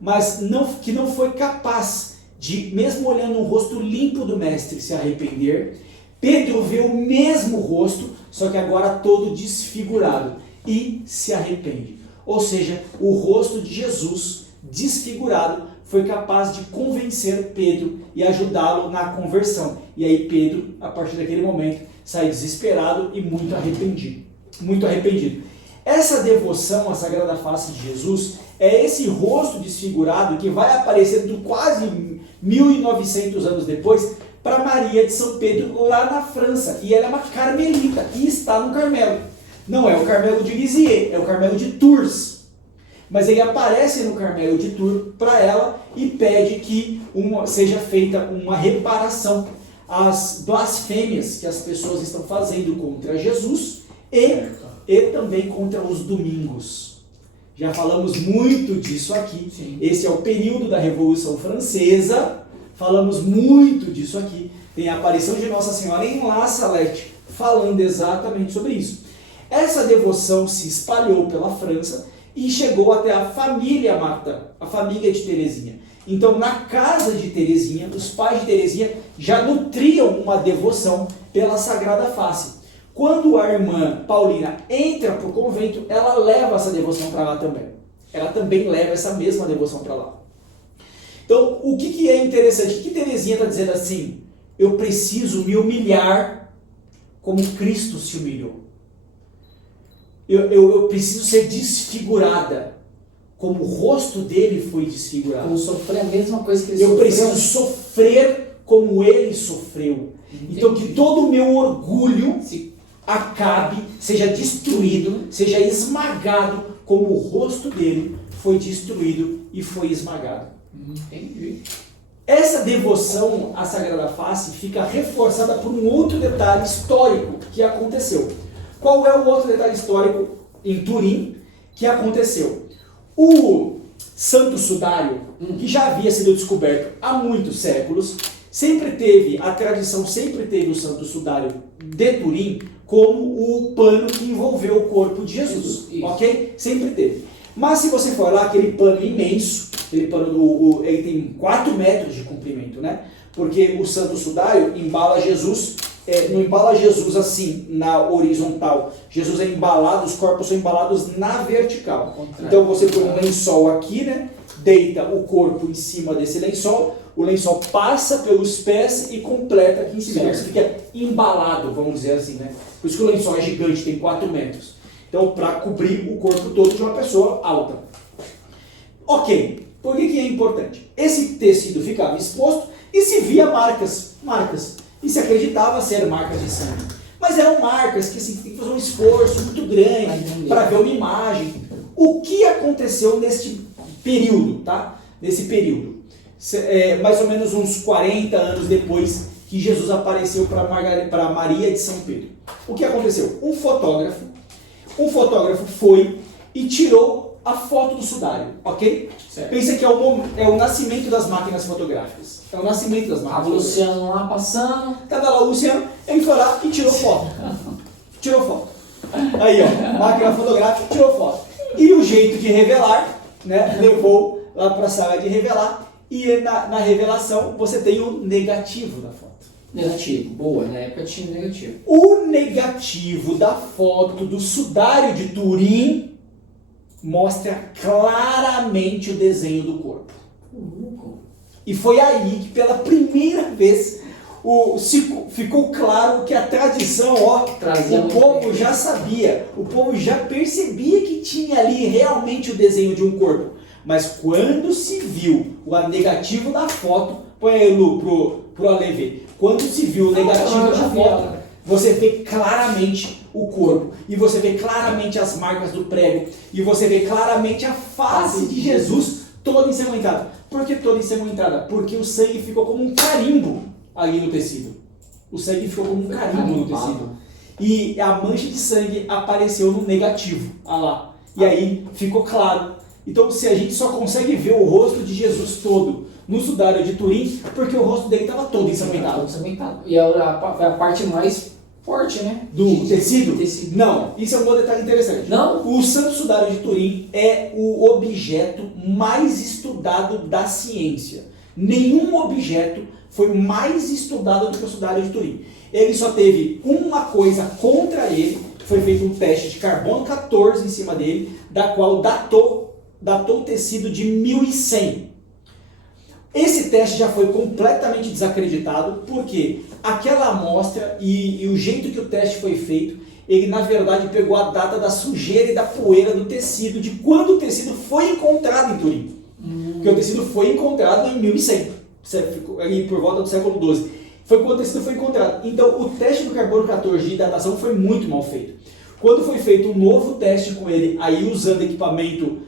mas que não foi capaz de, mesmo olhando o rosto limpo do mestre, se arrepender, Pedro vê o mesmo rosto, só que agora todo desfigurado, e se arrepende. Ou seja, o rosto de Jesus, desfigurado, foi capaz de convencer Pedro e ajudá-lo na conversão. E aí Pedro, a partir daquele momento, sai desesperado e muito arrependido. Muito arrependido. Essa devoção à Sagrada Face de Jesus é esse rosto desfigurado que vai aparecer quase 1900 anos depois para Maria de São Pedro lá na França. E ela é uma carmelita e está no Carmelo. Não é o Carmelo de Lisieux, é o Carmelo de Tours. Mas ele aparece no Carmelo de Tours para ela e pede que seja feita uma reparação às blasfêmias que as pessoas estão fazendo contra Jesus e também contra os domingos. Já falamos muito disso aqui. Sim. Esse é o período da Revolução Francesa. Falamos muito disso aqui. Tem a aparição de Nossa Senhora em La Salette, falando exatamente sobre isso. Essa devoção se espalhou pela França e chegou até a família Martin, a família de Teresinha. Então, na casa de Teresinha, os pais de Teresinha já nutriam uma devoção pela Sagrada Face. Quando a irmã Paulina entra para o convento, ela leva essa devoção para lá também. Ela também leva essa mesma devoção para lá. Então, o que é interessante? O que Teresinha está dizendo assim? Eu preciso me humilhar como Cristo se humilhou. eu preciso ser desfigurada, como o rosto dele foi desfigurado. Como sofrer a mesma coisa que ele Eu sofreu. preciso sofrer como ele sofreu. Então que todo o meu orgulho acabe, seja destruído, seja esmagado, como o rosto dele foi destruído e foi esmagado. Entendi. Essa devoção à Sagrada Face fica reforçada por um outro detalhe histórico que aconteceu. Qual é o outro detalhe histórico em Turim que aconteceu? O Santo Sudário, que já havia sido descoberto há muitos séculos, a tradição sempre teve o Santo Sudário de Turim como o pano que envolveu o corpo de Jesus, Isso. ok? Sempre teve. Mas se você for lá, aquele pano imenso, aquele pano ele tem 4 metros de comprimento, né? Porque o Santo Sudário embala Jesus, não embala Jesus assim, na horizontal. Jesus é embalado, os corpos são embalados na vertical. Então você põe um lençol aqui, né? Deita o corpo em cima desse lençol, o lençol passa pelos pés e completa aqui em cima. Então você fica embalado, vamos dizer assim, né? Por isso que o lençol é gigante, tem 4 metros. Então, para cobrir o corpo todo de uma pessoa alta. Ok, por que é importante? Esse tecido ficava exposto e se via marcas, e se acreditava ser marcas de sangue. Mas eram marcas que assim, tem que fazer um esforço muito grande para ver uma imagem. O que aconteceu neste período, tá? Nesse período, mais ou menos uns 40 anos depois que Jesus apareceu para Maria de São Pedro. O que aconteceu? Um fotógrafo foi e tirou a foto do sudário, ok? Certo. Pensa que é o nascimento das máquinas fotográficas. É o nascimento das máquinas Tava o Luciano lá passando. Tava lá o Luciano, ele foi lá e tirou foto. Tirou foto. Aí, ó, máquina fotográfica, tirou foto. E o jeito de revelar, né, levou lá para a sala de revelar, e na revelação você tem o negativo da foto. Negativo, boa, na época tinha negativo. O negativo da foto do sudário de Turim mostra claramente o desenho do corpo. E foi aí que pela primeira vez ficou claro que a tradição, o povo já sabia, o povo já percebia que tinha ali realmente o desenho de um corpo. Mas quando se viu o negativo da foto, põe aí, Lu, pro Ale ver. Quando se viu o negativo da foto, você vê claramente o corpo, e você vê claramente as marcas do prego, e você vê claramente a face de Jesus toda ensanguentada. Por que toda ensanguentada? Porque o sangue ficou como um carimbo ali no tecido. O sangue ficou como um carimbo no tecido. E a mancha de sangue apareceu no negativo. Ah lá. E aí ficou claro. Então, se a gente só consegue ver o rosto de Jesus todo no sudário de Turim, porque o rosto dele estava todo ensanguentado. E a parte mais forte, né? Do tecido? Tecido. Não, isso é um outro detalhe interessante. Não? O Santo Sudário de Turim é o objeto mais estudado da ciência. Nenhum objeto foi mais estudado do que o Sudário de Turim. Ele só teve uma coisa contra ele, foi feito um teste de carbono 14 em cima dele, da qual datou o tecido de 1100. Esse teste já foi completamente desacreditado, porque aquela amostra e o jeito que o teste foi feito, ele na verdade pegou a data da sujeira e da poeira do tecido, de quando o tecido foi encontrado em Turim. Porque o tecido foi encontrado em 1100, ali por volta do século XII. Foi quando o tecido foi encontrado. Então o teste do carbono 14 de datação foi muito mal feito. Quando foi feito um novo teste com ele, aí usando equipamento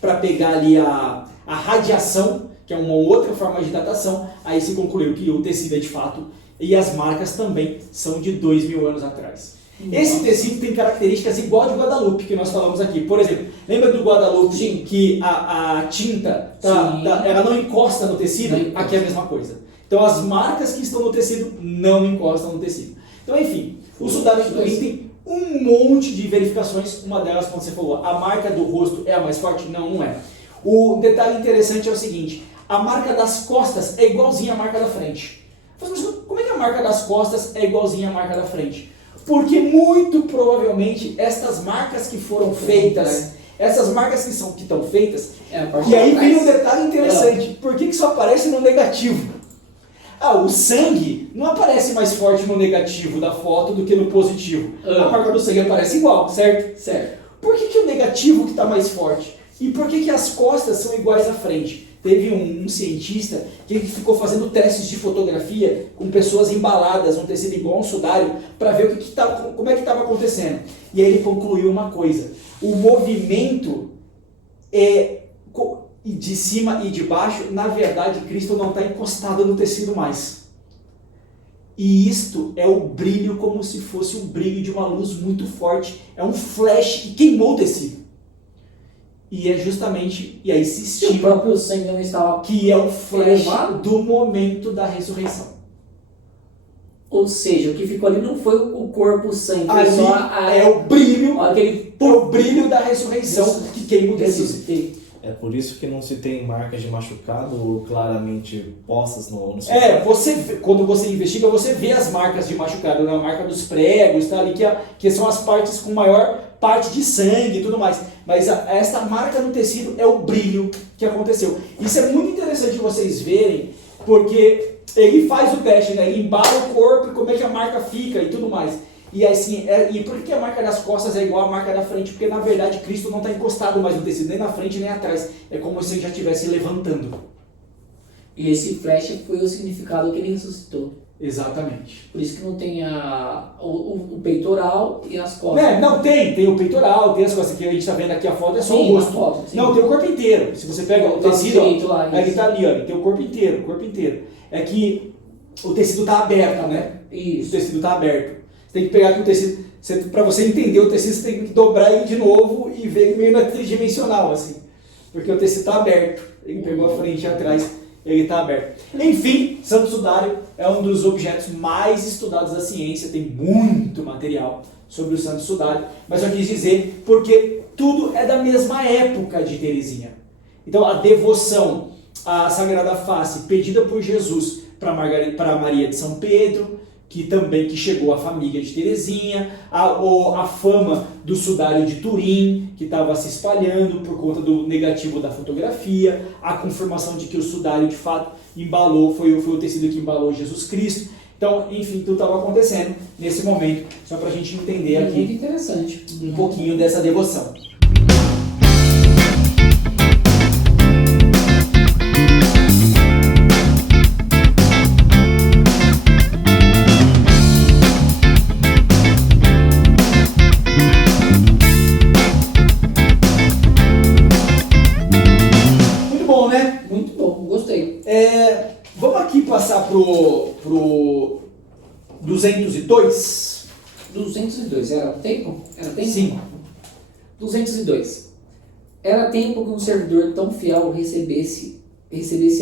para pegar ali a radiação, que é uma outra forma de datação, aí se concluiu que o tecido é de fato, e as marcas também são de 2000 anos atrás. Esse tecido tem características igual de Guadalupe, que nós falamos aqui. Por exemplo, lembra do Guadalupe? Sim. Que a tinta, ela não encosta no tecido? Aqui é a mesma coisa. Então as marcas que estão no tecido não encostam no tecido. Então enfim, o sudário de Turim tem um monte de verificações. Uma delas, quando você falou, a marca do rosto é a mais forte? Não, não é. O detalhe interessante é o seguinte, a marca das costas é igualzinha à marca da frente. Mas como é que a marca das costas é igualzinha à marca da frente? Porque muito provavelmente estas marcas que foram feitas, essas marcas que estão feitas, e aí vem um detalhe interessante, por que só aparece no negativo? o sangue não aparece mais forte no negativo da foto do que no positivo. A marca do sangue aparece igual, certo? Certo. Por que o negativo que está mais forte? E por que as costas são iguais à frente? Teve um cientista que ele ficou fazendo testes de fotografia com pessoas embaladas num tecido igual a um sudário para ver como é que estava acontecendo. E aí ele concluiu uma coisa: o movimento de cima e de baixo, na verdade, Cristo não está encostado no tecido mais. E isto é o brilho, como se fosse o brilho de uma luz muito forte. É um flash que queimou o tecido. E é justamente, e aí se estima, o próprio sangue não estava que é o flash elevado do momento da ressurreição. Ou seja, o que ficou ali não foi o corpo, o sangue, foi Ali só é o brilho, aquele o brilho da ressurreição que queima o tecido. ressuscitei. É por isso que não se tem marcas de machucado claramente postas no Você vê, quando você investiga, você vê as marcas de machucado, né? A marca dos pregos, tá? Ali, que são as partes com maior parte de sangue e tudo mais. Mas essa marca no tecido é o brilho que aconteceu. Isso é muito interessante vocês verem, porque ele faz o teste, né? Ele embala o corpo e como é que a marca fica e tudo mais. E assim, e por que a marca das costas é igual à marca da frente? Porque na verdade Cristo não está encostado mais no tecido, nem na frente nem atrás. É como se ele já estivesse levantando. E esse flash foi o significado que ele ressuscitou. Exatamente. Por isso que não tem o peitoral e as costas. Não, tem o peitoral, tem as costas que a gente está vendo aqui, a foto é só Sim, o rosto. a foto, sim. Não, tem o corpo inteiro. Se você pega o Tá tecido, direito lá, ele isso. está ali, ó, ele tem o corpo inteiro. É que o tecido está aberto, né? Isso. O tecido está aberto. Você tem que pegar com o tecido, para você entender o tecido, você tem que dobrar ele de novo e ver ele meio na tridimensional, assim. Porque o tecido está aberto. Ele pegou a frente e atrás, ele está aberto. Enfim, Santo Sudário é um dos objetos mais estudados da ciência, tem muito material sobre o Santo Sudário, mas eu quis dizer porque tudo é da mesma época de Teresinha. Então a devoção à Sagrada Face pedida por Jesus para Maria de São Pedro, que chegou à família de Teresinha, a fama do sudário de Turim, que estava se espalhando por conta do negativo da fotografia, a confirmação de que o sudário de fato embalou, foi o tecido que embalou Jesus Cristo. Então, enfim, tudo estava acontecendo nesse momento, só para a gente entender Muito aqui interessante. um pouquinho dessa devoção. Muito bom, gostei. Vamos aqui passar pro 202. 202, era tempo? Era tempo? Sim. 202. Era tempo que um servidor tão fiel recebesse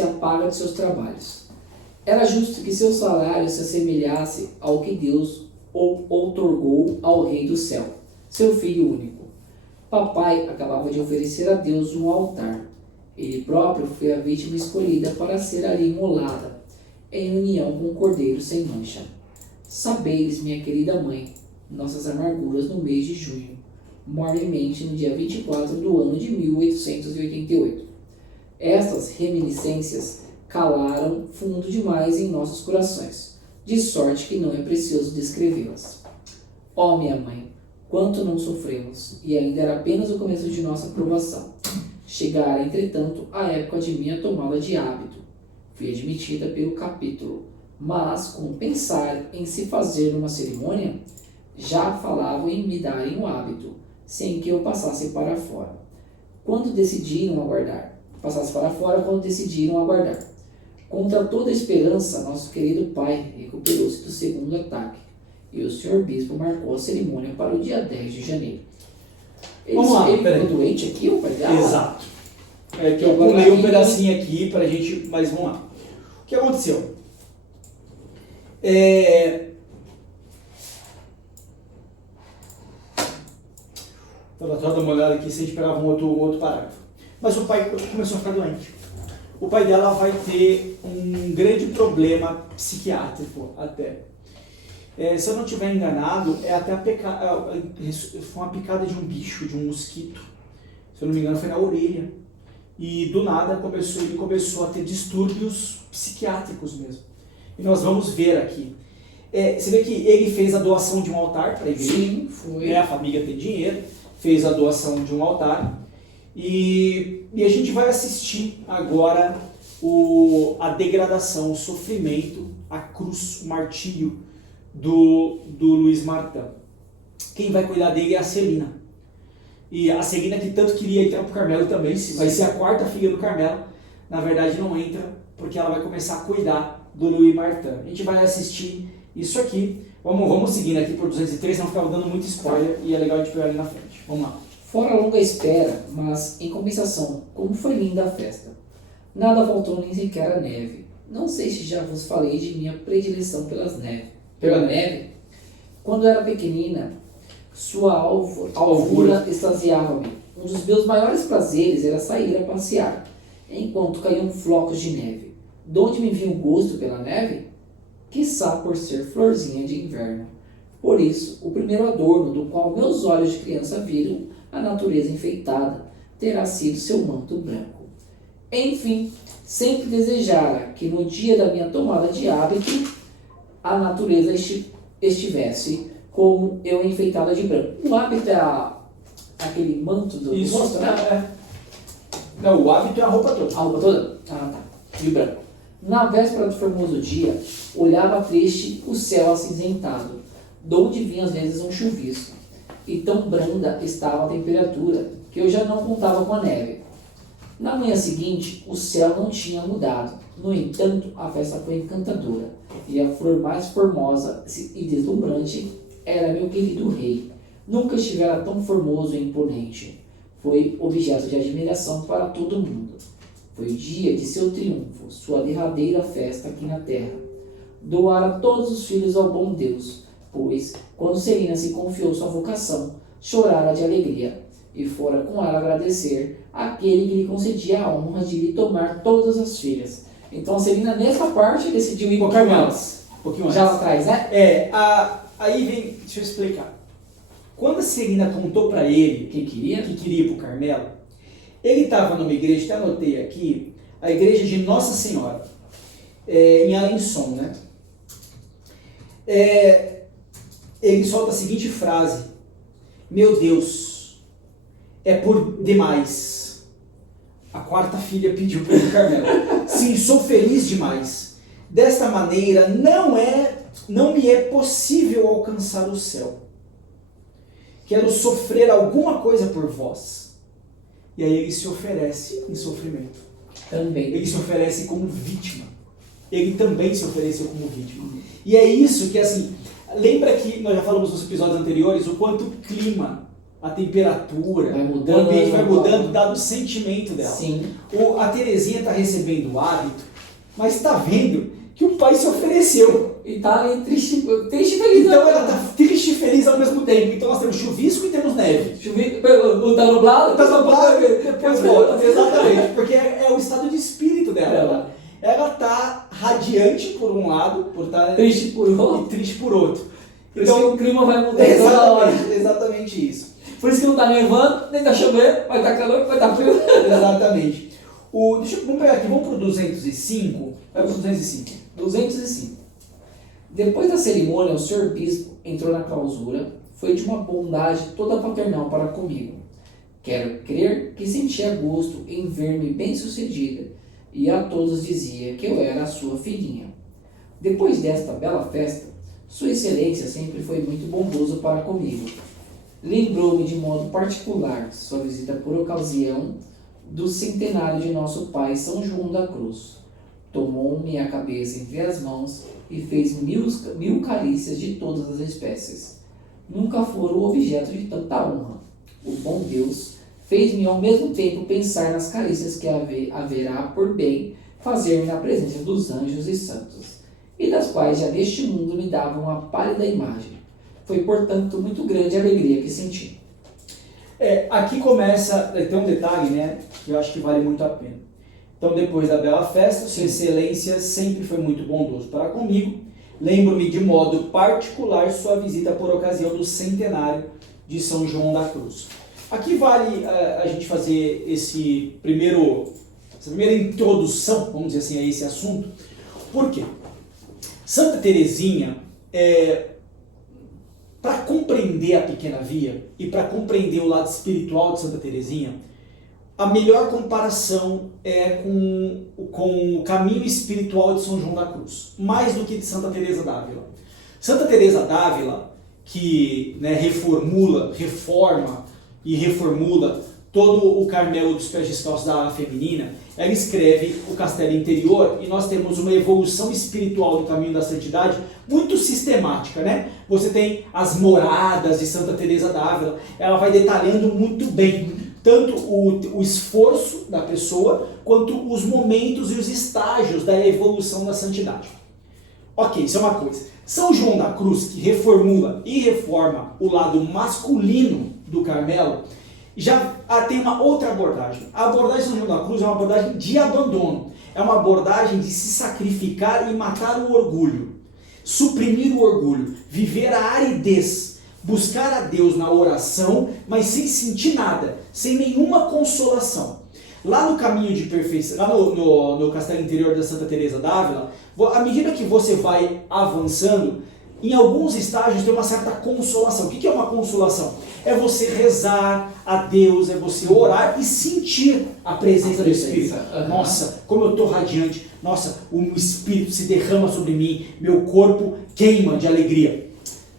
a paga de seus trabalhos. Era justo que seu salário se assemelhasse ao que Deus outorgou ao Rei do Céu, seu Filho único. Papai acabava de oferecer a Deus um altar. Ele próprio foi a vítima escolhida para ser ali imolada, em união com o Cordeiro sem mancha. Sabeis, minha querida mãe, nossas amarguras no mês de junho, mornemente no dia 24 do ano de 1888. Estas reminiscências calaram fundo demais em nossos corações, de sorte que não é preciso descrevê-las. Ó minha mãe, quanto não sofremos, e ainda era apenas o começo de nossa provação. Chegara, entretanto, a época de minha tomada de hábito. Fui admitida pelo capítulo, mas, com pensar em se fazer uma cerimônia, já falavam em me darem o hábito, sem que eu passasse para fora. Quando decidiram aguardar. Contra toda esperança, nosso querido pai recuperou-se do segundo ataque, e o senhor bispo marcou a cerimônia para o dia 10 de janeiro. Vamos lá, ele peraí. ficou doente aqui, o pai dela? Exato. Que eu pulei um pedacinho aqui pra gente, mas vamos lá. O que aconteceu? Estava dando uma olhada aqui se a gente pegava um outro parágrafo. Mas o pai começou a ficar doente. O pai dela vai ter um grande problema psiquiátrico até. Se eu não estiver enganado, foi uma picada de um bicho, de um mosquito. Se eu não me engano, foi na orelha. E do nada ele começou a ter distúrbios psiquiátricos mesmo. e nós vamos ver aqui. Você vê que ele fez a doação de um altar para a igreja. Sim, foi. A família tem dinheiro, fez a doação de um altar. E a gente vai assistir agora a degradação, o sofrimento, a cruz, o martírio do Luiz Martin. Quem vai cuidar dele é a Celina. E a Celina, que tanto queria entrar para o Carmelo também, vai ser a quarta filha do Carmelo, na verdade não entra, porque ela vai começar a cuidar do Luiz Martin. A gente vai assistir isso aqui. Vamos seguindo aqui por 203, não ficava dando muito spoiler e é legal a gente pegar ali na frente. Vamos lá. Fora a longa espera, mas em compensação, como foi linda a festa. Nada faltou nem sequer a neve. Não sei se já vos falei de minha predileção pela neve. Quando era pequenina, sua alvura extasiava-me. Um dos meus maiores prazeres era sair a passear, enquanto caíam flocos de neve. De onde me vinha o gosto pela neve? Quiçá por ser florzinha de inverno. Por isso, o primeiro adorno do qual meus olhos de criança viram a natureza enfeitada terá sido seu manto branco. Enfim, sempre desejara que no dia da minha tomada de hábito a natureza estivesse como eu enfeitada de branco. O hábito é aquele manto do rosto, né? Não, o hábito é a roupa toda. A roupa toda? Ah, tá. De branco. Na véspera do formoso dia, olhava triste o céu acinzentado, de onde vinha às vezes um chuvisco. E tão branda estava a temperatura que eu já não contava com a neve. Na manhã seguinte, o céu não tinha mudado. No entanto, a festa foi encantadora, e a flor mais formosa e deslumbrante era meu querido rei. Nunca estivera tão formoso e imponente. Foi objeto de admiração para todo mundo. Foi o dia de seu triunfo, sua derradeira festa aqui na terra. Doara todos os filhos ao bom Deus, pois, quando Celina se confiou sua vocação, chorara de alegria, e fora com ela agradecer àquele que lhe concedia a honra de lhe tomar todas as filhas. Então a Celina, nessa parte, decidiu ir para o Carmelo. Um pouquinho mais. Já lá atrás, né? Aí vem, deixa eu explicar. Quando a Celina contou para ele Que queria? que queria ir para o Carmelo, ele estava numa igreja, até anotei aqui, a igreja de Nossa Senhora, em Alençon, né? Ele solta a seguinte frase: meu Deus, é por demais. A quarta filha pediu para o Carmelo. Sim, sou feliz demais. Desta maneira, não me é possível alcançar o céu. Quero sofrer alguma coisa por vós. E aí ele se oferece em sofrimento. Também. Ele se oferece como vítima. Ele também se ofereceu como vítima. E é isso que, assim, lembra que nós já falamos nos episódios anteriores o quanto o clima, a temperatura, o ambiente vai mudando, dado o sentimento dela. Sim. A Terezinha está recebendo o hábito, mas está vendo que o pai se ofereceu. E tá ali triste e feliz. Então ela está triste e feliz ao mesmo tempo. Então nós temos chuvisco e temos neve. Tá nublado, Tá nublado, depois volta. Exatamente, porque é o estado de espírito dela. Ela está radiante por um lado, por estar triste por outro. E triste por outro. Então o clima vai mudar toda hora. Exatamente isso. Por isso que não tá nevando, nem tá chovendo, vai tá calor, vai tá frio. Exatamente. Vamos pegar aqui, vamos pro 205. Vai pro 205. 205. Depois da cerimônia, o senhor bispo entrou na clausura, foi de uma bondade toda paternal para comigo. Quero crer que sentia gosto em ver-me bem-sucedida, e a todos dizia que eu era a sua filhinha. Depois desta bela festa, Sua Excelência sempre foi muito bondoso para comigo. Lembrou-me de modo particular sua visita por ocasião do centenário de nosso pai São João da Cruz. Tomou-me a cabeça entre as mãos e fez mil carícias de todas as espécies. Nunca fora o objeto de tanta honra. O bom Deus fez-me ao mesmo tempo pensar nas carícias que haverá por bem fazer na presença dos anjos e santos, e das quais já neste mundo me davam uma pálida imagem. Foi, portanto, muito grande a alegria que senti. Aqui começa, tem um detalhe, né, que eu acho que vale muito a pena. Então, depois da bela festa, Sua Excelência sempre foi muito bondoso para comigo. Lembro-me de modo particular sua visita por ocasião do centenário de São João da Cruz. Aqui vale a gente fazer essa primeira introdução, vamos dizer assim, a esse assunto. Por quê? Santa Teresinha, para compreender a pequena via e para compreender o lado espiritual de Santa Teresinha, a melhor comparação é com o caminho espiritual de São João da Cruz, mais do que de Santa Teresa d'Ávila. Santa Teresa d'Ávila, que reforma e reformula todo o Carmelo dos Pés Descalços da ala feminina, ela escreve o Castelo Interior e nós temos uma evolução espiritual do caminho da santidade muito sistemática, né? Você tem as moradas de Santa Teresa d'Ávila, ela vai detalhando muito bem tanto o esforço da pessoa quanto os momentos e os estágios da evolução da santidade. Ok, isso é uma coisa. São João da Cruz, que reformula e reforma o lado masculino do Carmelo, já tem uma outra abordagem. A abordagem de São João da Cruz é uma abordagem de abandono. É uma abordagem de se sacrificar e matar o orgulho. Suprimir o orgulho. Viver a aridez. Buscar a Deus na oração, mas sem sentir nada. Sem nenhuma consolação. Lá no caminho de perfeição, lá no Castelo Interior da Santa Teresa d'Ávila, à medida que você vai avançando, em alguns estágios tem uma certa consolação. O que é uma consolação? É você rezar a Deus, é você orar e sentir a presença do Espírito. Nossa, como eu estou radiante. Nossa, o Espírito se derrama sobre mim. Meu corpo queima de alegria.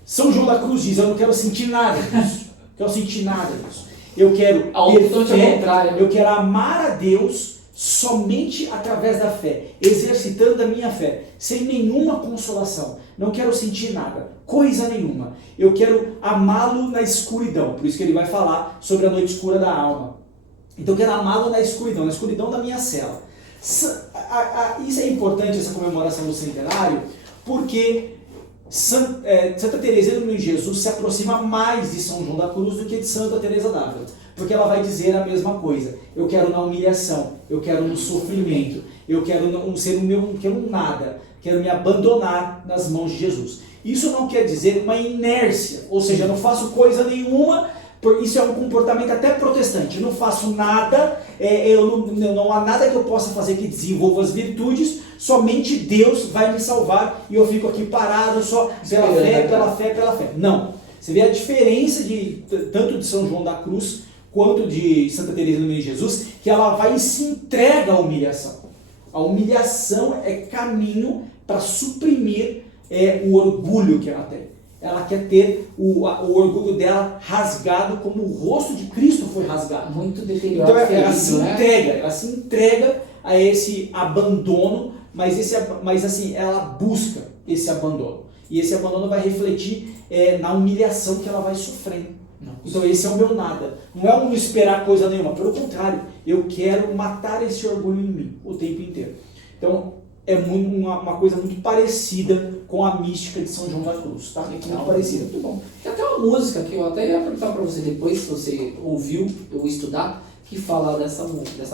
São João da Cruz diz, eu não quero sentir nada disso. Quero sentir nada disso. Eu quero ter fé, eu quero amar a Deus somente através da fé, exercitando a minha fé, sem nenhuma consolação. Não quero sentir nada, coisa nenhuma. Eu quero amá-lo na escuridão. Por isso que ele vai falar sobre a noite escura da alma. Então eu quero amá-lo na escuridão da minha cela. Isso é importante, essa comemoração do centenário, porque Santa Teresinha do Menino Jesus se aproxima mais de São João da Cruz do que de Santa Teresa d'Ávila, porque ela vai dizer a mesma coisa. Eu quero na humilhação, eu quero no sofrimento, eu quero ser o meu, quero nada, quero me abandonar nas mãos de Jesus. Isso não quer dizer uma inércia, ou seja, eu não faço coisa nenhuma. Isso é um comportamento até protestante. Eu não faço nada, não há nada que eu possa fazer que desenvolva as virtudes, somente Deus vai me salvar e eu fico aqui parado só pela fé. Não. Você vê a diferença tanto de São João da Cruz quanto de Santa Teresa do Menino Jesus, que ela vai e se entrega à humilhação. A humilhação é caminho para suprimir o orgulho que ela tem. Ela quer ter o orgulho dela rasgado como o rosto de Cristo foi rasgado. Muito deteriorado. Então ela se entrega a esse abandono, mas assim, ela busca esse abandono. E esse abandono vai refletir na humilhação que ela vai sofrendo. Então esse é o meu nada. Não é um esperar coisa nenhuma. Pelo contrário, eu quero matar esse orgulho em mim o tempo inteiro. Então é uma coisa muito parecida com a mística de São João da Cruz, tá? Muito parecida. Muito bom. Tem até uma música que eu até ia perguntar para você depois, se você ouviu ou estudar, que fala dessa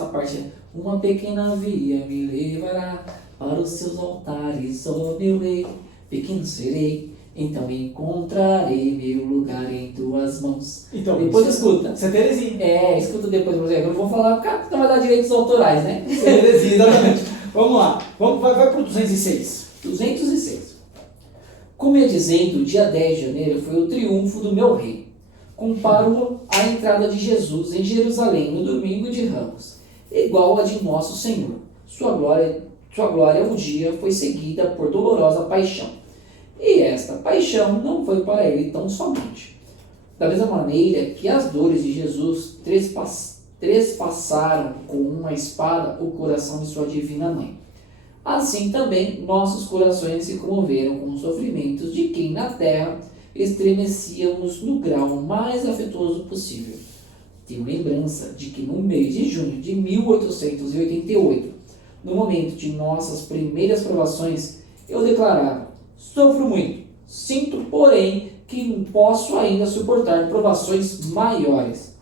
parte. Uma pequena via me levará para os seus altares, ó meu rei. Pequeno serei, então encontrarei meu lugar em tuas mãos. Então, depois escuta. Você é Teresinha. Escuta depois, por exemplo. Eu não vou falar, porque não vai dar direitos autorais, né? Você é Teresinha, exatamente. Vamos lá. Vai para o 206. 206. Como ia dizendo, o dia 10 de janeiro foi o triunfo do meu rei. Comparo-o à entrada de Jesus em Jerusalém no domingo de Ramos, igual a de nosso Senhor. Sua glória um dia foi seguida por dolorosa paixão. E esta paixão não foi para ele tão somente. Da mesma maneira que as dores de Jesus trespassaram com uma espada o coração de sua divina mãe, assim também nossos corações se comoveram com os sofrimentos de quem na terra estremecíamos no grau mais afetuoso possível. Tenho lembrança de que no mês de junho de 1888, no momento de nossas primeiras provações, eu declarava: sofro muito, sinto, porém, que posso ainda suportar provações maiores.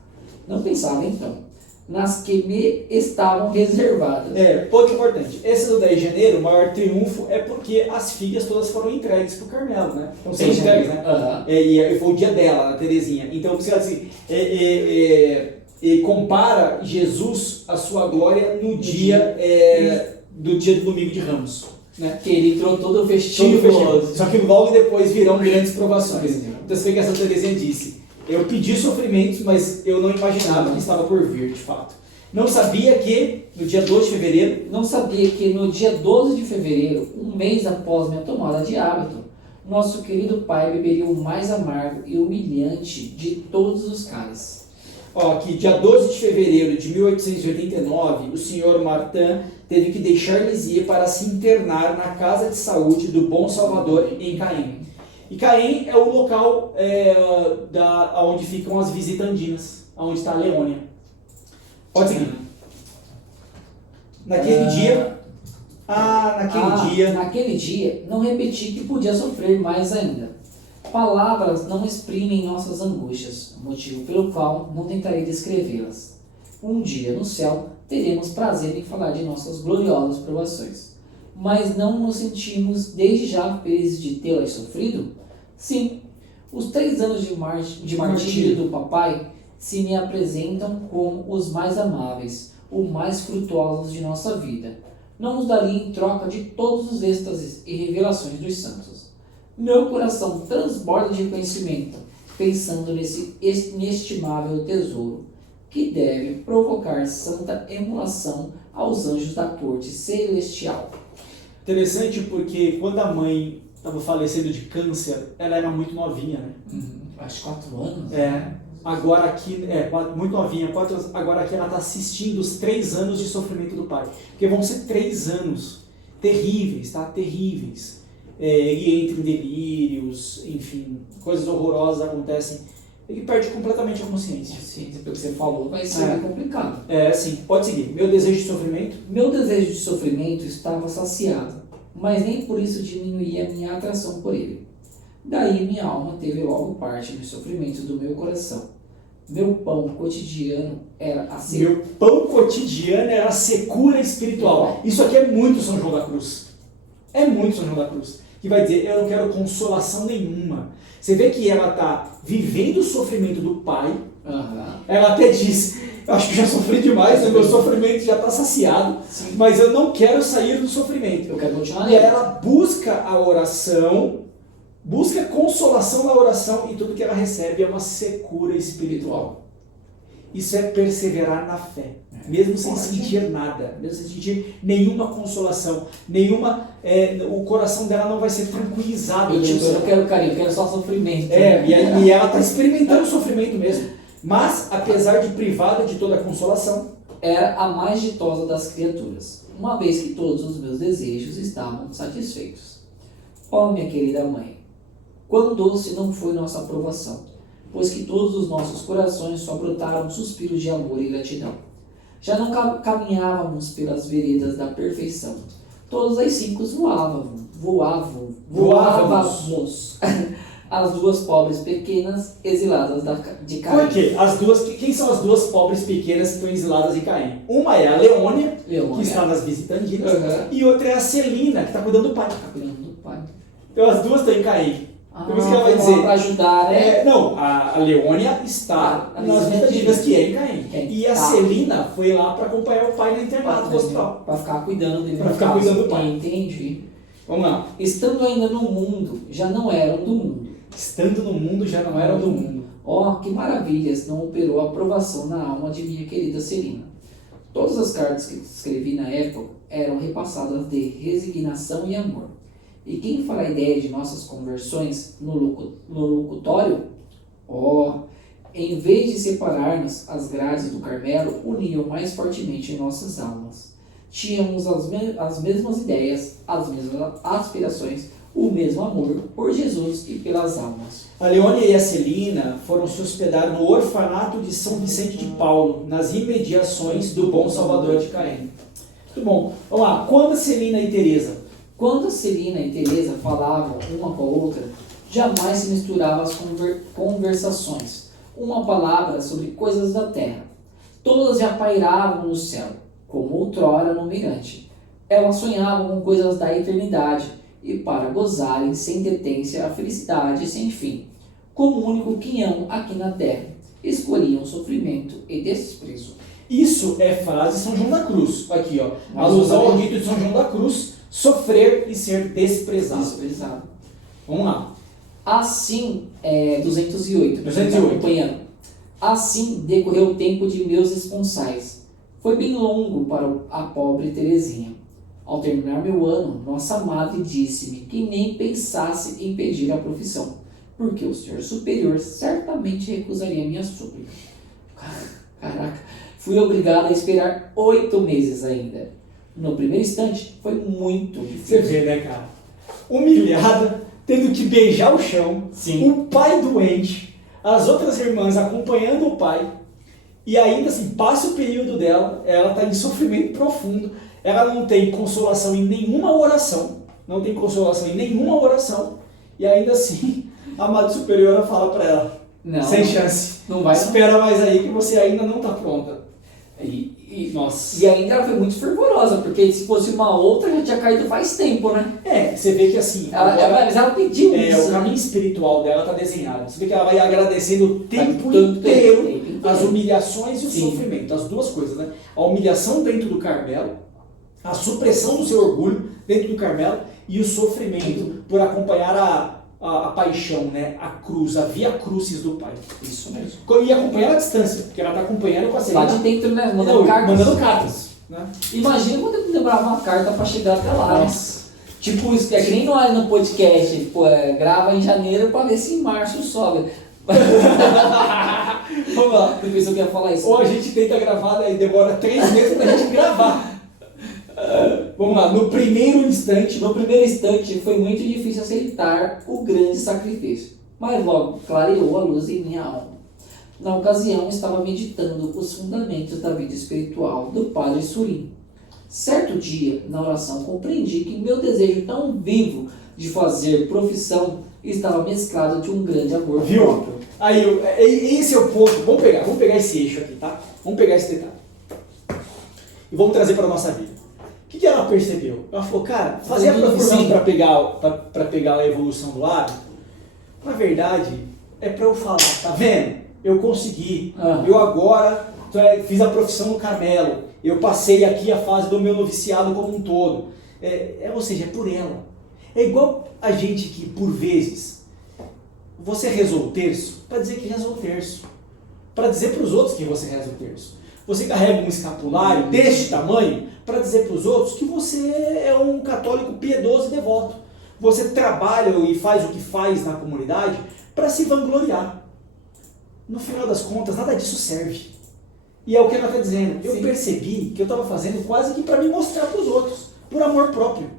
Não pensava, então, nas que me estavam reservadas. Ponto importante. Esse do 10 de janeiro, o maior triunfo é porque as filhas todas foram entregues para o Carmelo, né? Então, são entregues, né? E foi o dia dela, a Teresinha. Então, você assim, compara Jesus, a sua glória, no dia do domingo de Ramos. né? Que ele entrou todo Todo festivo. festivo. Só que logo depois virão grandes provações. Sim. Então você vê que essa Terezinha disse, eu pedi sofrimentos, mas eu não imaginava que estava por vir, de fato. Não sabia que no dia 12 de fevereiro, Não sabia que no dia 12 de fevereiro, um mês após minha tomada de hábito, nosso querido pai beberia o mais amargo e humilhante de todos os cálices. ó, aqui, dia 12 de fevereiro de 1889, o senhor Martin teve que deixar Lisieux para se internar na casa de saúde do Bom Salvador em Caen. E Caen é o local onde ficam as visitandinas, onde está a Leônia. Pode seguir. Naquele dia. Naquele dia, não repeti que podia sofrer mais ainda. Palavras não exprimem nossas angústias, motivo pelo qual não tentarei descrevê-las. Um dia no céu teremos prazer em falar de nossas gloriosas provações. Mas não nos sentimos desde já felizes de tê-las sofrido? Sim, os 3 anos de martírio do papai se me apresentam como os mais amáveis, os mais frutuosos de nossa vida. Não nos daria em troca de todos os êxtases e revelações dos santos. Meu coração transborda de conhecimento, pensando nesse inestimável tesouro, que deve provocar santa emulação aos anjos da corte celestial. Interessante porque quando a mãe estava falecendo de câncer, ela era muito novinha, né? Acho 4 anos. Agora aqui, muito novinha, 4 anos, agora aqui ela está assistindo os 3 anos de sofrimento do pai. Porque vão ser 3 anos terríveis, tá? Terríveis. Ele entra em delírios, enfim, coisas horrorosas acontecem. Ele perde completamente a consciência. Sim, pelo que você falou, vai ser bem complicado. Sim, pode seguir. Meu desejo de sofrimento? Meu desejo de sofrimento estava saciado, mas nem por isso diminuía a minha atração por ele. Daí minha alma teve logo parte nos sofrimentos do meu coração. Meu pão cotidiano era a secura. Meu pão cotidiano era a secura espiritual. Isso aqui é muito São João da Cruz. É muito São João da Cruz. Que vai dizer, eu não quero consolação nenhuma. Você vê que ela está vivendo o sofrimento do pai. Ela até diz, eu acho que já sofri demais, o meu sofrimento já está saciado. Sim. Mas eu não quero sair do sofrimento. Eu quero continuar E nele. ela busca a oração, busca consolação na oração e tudo que ela recebe é uma secura espiritual. Isso é perseverar na fé, mesmo sem sentir nada, mesmo sem sentir nenhuma consolação, o coração dela não vai ser tranquilizado. Eu não quero carinho, eu quero só sofrimento. E ela está experimentando o sofrimento mesmo. Mas, apesar de privada de toda a consolação, era a mais ditosa das criaturas, uma vez que todos os meus desejos estavam satisfeitos. Ó, minha querida mãe, quão doce não foi nossa aprovação, pois que todos os nossos corações só brotaram suspiros de amor e gratidão. Já não caminhávamos pelas veredas da perfeição. Todas as 5 voávamos. As 2 pobres pequenas exiladas de Caim. por quê? Quem são as 2 pobres pequenas que estão exiladas em Caim? Uma é a Leônia, que está nas visitandinas, e outra é a Celina, que está cuidando do pai. Tá cuidando do pai. Então as 2 estão em Caim. Por isso que ela vai vamos dizer. para ajudar, né? Não, a Leônia está nas visitandinas, que é em Caim. E a Celina foi lá para acompanhar o pai no internato do hospital. Para ficar cuidando dele. Para ficar cuidando do pai. Entendi. Vamos lá. Estando ainda no mundo, já não eram do mundo. Estando no mundo, já não eram do mundo. Oh, que maravilhas não operou a aprovação na alma de minha querida Celina. Todas as cartas que escrevi na época eram repassadas de resignação e amor. E quem fará ideia de nossas conversões no locutório? Em vez de separar-nos, as grades do Carmelo uniam mais fortemente nossas almas. Tínhamos as mesmas ideias, as mesmas aspirações, o mesmo amor por Jesus e pelas almas. A Leônia e a Celina foram se hospedar no orfanato de São Vicente de Paulo, nas imediações do Bom Salvador de Caen. Muito bom. Vamos lá. Quando a Celina e Teresa? Quando Celina e Teresa falavam uma com a outra, jamais se misturavam as conversações, uma palavra sobre coisas da terra. Todas já pairavam no céu, como outrora no mirante. Elas sonhavam com coisas da eternidade, e para gozarem sem detência a felicidade sem fim, como único quinhão aqui na terra, escolhiam sofrimento e desprezo. Isso é frase de São João da Cruz. Aqui, ó. Alusão ao dito de São João da Cruz sofrer e ser desprezado. Desprezado. Vamos lá. Assim, 208, 208. acompanhando. Assim decorreu o tempo de meus esponsais. Foi bem longo para a pobre Terezinha. Ao terminar meu ano, nossa madre disse-me que nem pensasse em pedir a profissão, porque o senhor superior certamente recusaria minha súplica. Caraca, fui obrigada a esperar 8 meses ainda. No primeiro instante, foi muito Você difícil. vê, né, cara? Humilhada, tendo que beijar o chão, Sim. o pai doente, as outras irmãs acompanhando o pai, e ainda assim, passa o período dela, ela está em sofrimento profundo, ela não tem consolação em nenhuma oração, e ainda assim, a Madre Superiora fala para ela, Não, sem não, chance, não vai. espera mais aí que você ainda não está pronta. Nossa. E ainda ela foi muito fervorosa, porque se fosse uma outra já tinha caído faz tempo, né? Você vê que assim, Mas ela pediu isso. o caminho espiritual dela está desenhado. Você vê que ela vai agradecendo o tempo Tanto inteiro tempo. as humilhações e o Sim. sofrimento, as duas coisas, né? A humilhação dentro do Carmelo, a supressão do seu orgulho dentro do Carmelo e o sofrimento por acompanhar a paixão, né? A cruz, a via crucis do Pai. Isso mesmo. E acompanhar a distância, porque ela está acompanhando com a Lá Serena. de dentro, né? Mandando cartas. Né? Imagina quando demorava uma carta pra chegar até lá. Nossa. Tipo, isso que é que nem nós no podcast, grava em janeiro pra ver se em março sobe. Vamos lá. Eu pensei que ia falar isso. Ou a gente tenta gravar, e demora 3 meses pra gente gravar. Vamos lá, no primeiro instante. No primeiro instante foi muito difícil aceitar o grande sacrifício, mas logo clareou a luz em minha alma. Na ocasião, estava meditando os fundamentos da vida espiritual do Padre Surim. Certo dia, na oração, compreendi que meu desejo tão vivo de fazer profissão estava mesclado de um grande amor Viu? próprio. Aí, esse é o ponto. Vamos pegar esse eixo aqui, tá? Vamos pegar esse detalhe. E vamos trazer para a nossa vida. O que ela percebeu? Ela falou, cara, fazer a profissão para pegar a evolução do lado, na verdade, é para eu falar, tá vendo? Eu consegui. Eu agora fiz a profissão no Carmelo. Eu passei aqui a fase do meu noviciado como um todo. Ou seja, é por ela. É igual a gente que, por vezes, você rezou o terço para dizer que rezou o terço. Para dizer para os outros que você reza o terço. Você carrega um escapulário deste tamanho para dizer para os outros que você é um católico piedoso e devoto. Você trabalha e faz o que faz na comunidade para se vangloriar. No final das contas, nada disso serve. E é o que ela está dizendo. Eu percebi que eu estava fazendo quase que para me mostrar para os outros, por amor próprio,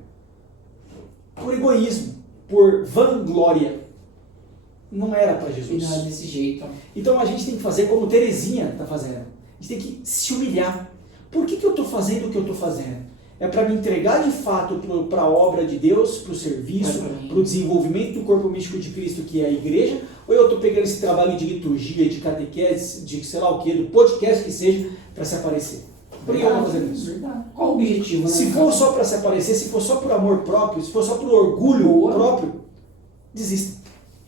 por egoísmo, por vanglória. Não era para Jesus. E não é desse jeito. Então a gente tem que fazer como Terezinha está fazendo. A gente tem que se humilhar. Por que eu estou fazendo o que eu estou fazendo? É para me entregar de fato para a obra de Deus, para o serviço, para o desenvolvimento do corpo místico de Cristo, que é a igreja? Ou eu estou pegando esse trabalho de liturgia, de catequese, de sei lá o que, do podcast que seja, para se aparecer? Por que eu estou fazendo isso? Verdade. Qual o objetivo, né? Se for só para se aparecer, se for só por amor próprio, se for só por orgulho próprio, desista.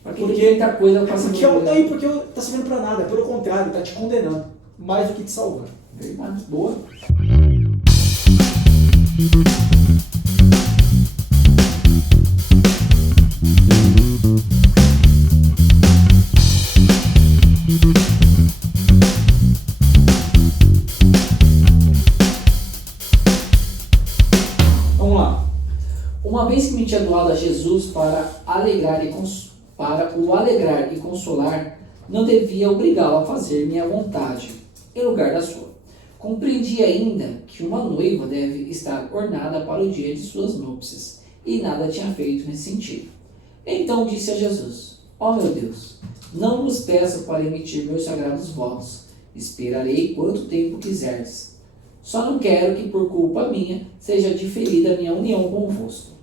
Porque tem muita coisa pra se Porque está servindo para nada, pelo contrário, está te condenando, mais do que te salvando. Verdade, boa. Vamos lá. Uma vez que me tinha doado a Jesus para o alegrar e consolar, não devia obrigá-lo a fazer minha vontade, em lugar da sua. Compreendi ainda que uma noiva deve estar ornada para o dia de suas núpcias, e nada tinha feito nesse sentido. Então disse a Jesus, ó meu Deus, não vos peço para emitir meus sagrados votos, esperarei quanto tempo quiserdes. Só não quero que por culpa minha seja diferida a minha união convosco.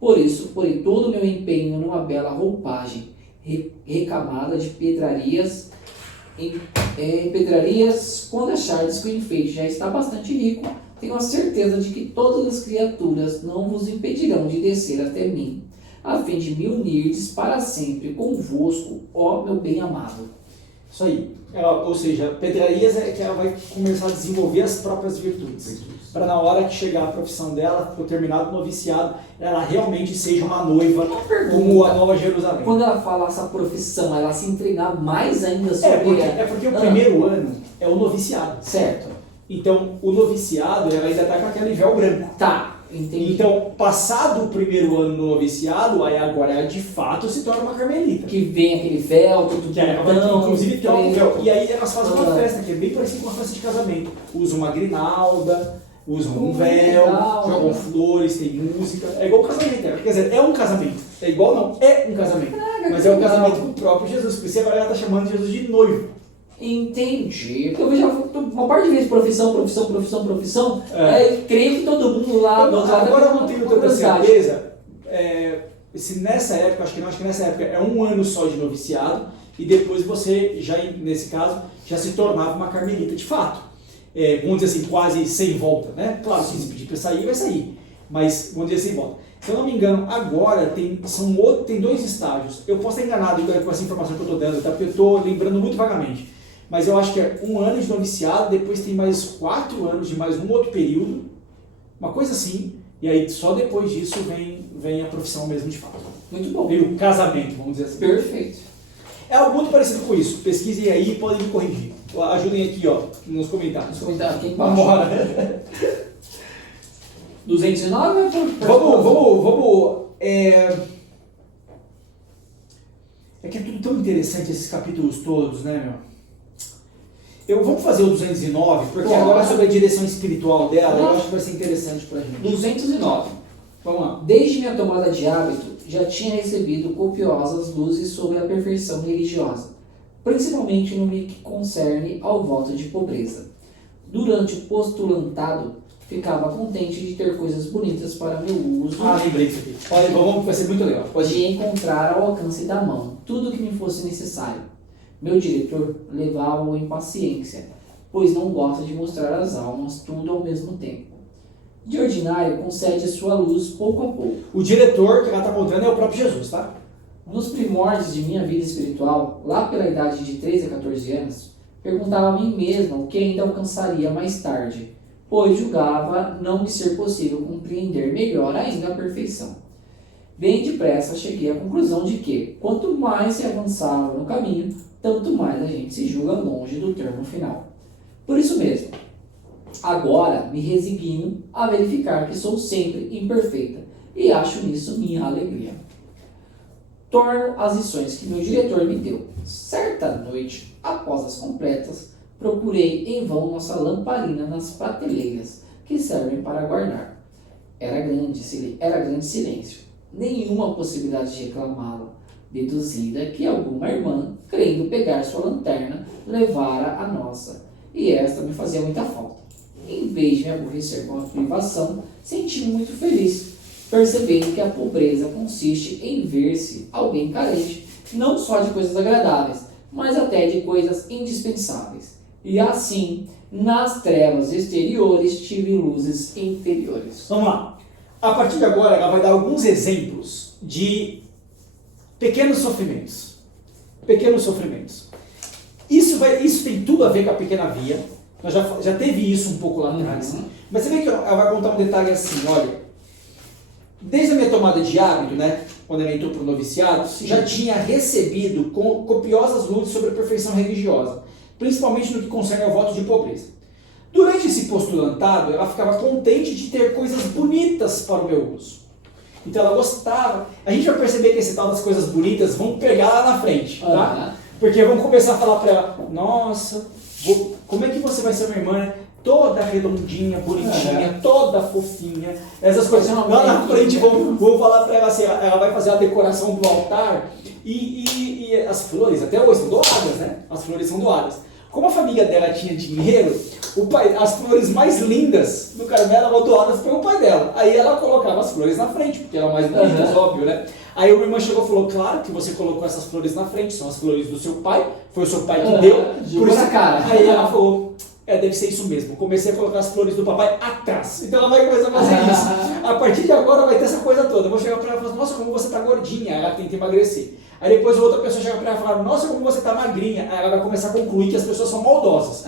Por isso, porei todo o meu empenho numa bela roupagem, recamada de pedrarias, quando achardes que o enfeite já está bastante rico, tenho a certeza de que todas as criaturas não vos impedirão de descer até mim, a fim de me unirdes para sempre convosco, ó meu bem-amado. Isso aí. Ou seja, pedrarias é que ela vai começar a desenvolver as próprias virtudes. Para na hora que chegar a profissão dela, for terminado o noviciado, ela realmente seja uma noiva como a Nova Jerusalém. Quando ela fala essa profissão, ela se entregar mais ainda sobre... É porque o primeiro ano é o noviciado. Certo. Então, o noviciado, ela ainda está com aquele véu branco. Tá, entendi. Então, passado o primeiro ano no noviciado, aí agora ela de fato se torna uma carmelita. Que vem aquele véu, tudo Que ela vai ter, inclusive tem um véu. E aí elas fazem uma Ah. festa, que é bem parecida com uma festa de casamento. Usam uma grinalda, usam um véu, legal. jogam flores, tem música. É igual casamento, quer dizer, é um casamento. É igual não, é um casamento. Caraca, Mas que é um legal. casamento com o próprio Jesus. Por isso agora ela está chamando Jesus de noivo. Entendi. Porque eu vejo uma parte de vezes profissão. É. Creio que todo mundo lá do outro lado Agora eu tem não tenho uma tanta curiosidade. certeza se nessa época, acho que nessa época é um ano só de noviciado e depois você já, nesse caso, já se tornava uma carmelita de fato. Vamos dizer assim, quase sem volta, né? Claro, se você pedir para sair, vai sair, mas vamos dizer sem volta. Se eu não me engano, agora tem dois estágios. Eu posso estar enganado com essa informação que eu estou dando, tá? Porque eu estou lembrando muito vagamente. Mas eu acho que é um ano de noviciado, depois tem mais 4 anos de mais um outro período, uma coisa assim, e aí só depois disso vem a profissão mesmo de fato. Muito bom. Vem o casamento, vamos dizer assim. Perfeito. É algo muito parecido com isso. Pesquisem aí e podem me corrigir. Ajudem aqui, ó, nos comentários. Vamos comentar aqui embaixo. Vambora. 209 é Vamos. É que é tudo tão interessante esses capítulos todos, né, meu? Vamos fazer o 209, porque Bom, agora sobre a direção espiritual dela, eu Nossa. acho que vai ser interessante pra gente. 209. Vamos lá. Desde minha tomada de hábito, já tinha recebido copiosas luzes sobre a perfeição religiosa, principalmente no que concerne ao voto de pobreza. Durante o postulantado, ficava contente de ter coisas bonitas para meu uso, Lembrei disso aqui. Olha, vai ser muito legal. Pode de encontrar ao alcance da mão tudo o que me fosse necessário. Meu diretor levava-o em paciência, pois não gosta de mostrar às almas tudo ao mesmo tempo. De ordinário, concede sua luz pouco a pouco. O diretor que ela está contando é o próprio Jesus, tá? Nos primórdios de minha vida espiritual, lá pela idade de 13 a 14 anos, perguntava a mim mesma o que ainda alcançaria mais tarde, pois julgava não me ser possível compreender melhor ainda a perfeição. Bem depressa cheguei à conclusão de que, quanto mais se avançava no caminho, tanto mais a gente se julga longe do termo final. Por isso mesmo, agora me resigno a verificar que sou sempre imperfeita e acho nisso minha alegria. Torno as lições que meu diretor me deu. Certa noite, após as completas, procurei em vão nossa lamparina nas prateleiras que servem para guardar. Era grande silêncio. Nenhuma possibilidade de reclamá-la. Deduzida que alguma irmã, querendo pegar sua lanterna, levara a nossa, e esta me fazia muita falta. Em vez de me aborrecer com a privação, senti-me muito feliz, percebendo que a pobreza consiste em ver-se alguém carente, não só de coisas agradáveis, mas até de coisas indispensáveis. E assim, nas trevas exteriores, tive luzes interiores. Vamos lá. A partir de agora, ela vai dar alguns exemplos de pequenos sofrimentos. Pequenos sofrimentos. Isso tem tudo a ver com a pequena via. Nós já teve isso um pouco lá atrás. Mas você vê que ela vai contar um detalhe assim, olha. Desde a minha tomada de hábito, né, quando ela entrou para o noviciado, já tinha recebido copiosas luzes sobre a perfeição religiosa, principalmente no que concerne ao voto de pobreza. Durante esse postulantado, ela ficava contente de ter coisas bonitas para o meu uso. Então ela gostava. A gente vai perceber que esse tal das coisas bonitas vão pegar lá na frente, tá? Porque vão começar a falar para ela, nossa, como é que você vai ser minha irmã? Toda redondinha, bonitinha, toda fofinha. Essas coisas. Lá na frente vão falar para ela assim, ela vai fazer a decoração do altar e as flores, até hoje, são doadas, né? As flores são doadas. Como a família dela tinha dinheiro, as flores mais lindas do Carmelo eram doadas pelo pai dela. Aí ela colocava as flores na frente, porque eram mais bonitas, óbvio, né? Aí uma irmã chegou e falou, claro que você colocou essas flores na frente, são as flores do seu pai, foi o seu pai que deu. Por isso, cara. Aí ela falou, deve ser isso mesmo. Comecei a colocar as flores do papai atrás. Então ela vai começar a fazer isso. A partir de agora vai ter essa coisa toda. Eu vou chegar pra ela e falar, nossa, como você tá gordinha. Ela tenta emagrecer. Aí depois outra pessoa chega pra ela e fala, nossa, como você tá magrinha. Aí ela vai começar a concluir que as pessoas são maldosas.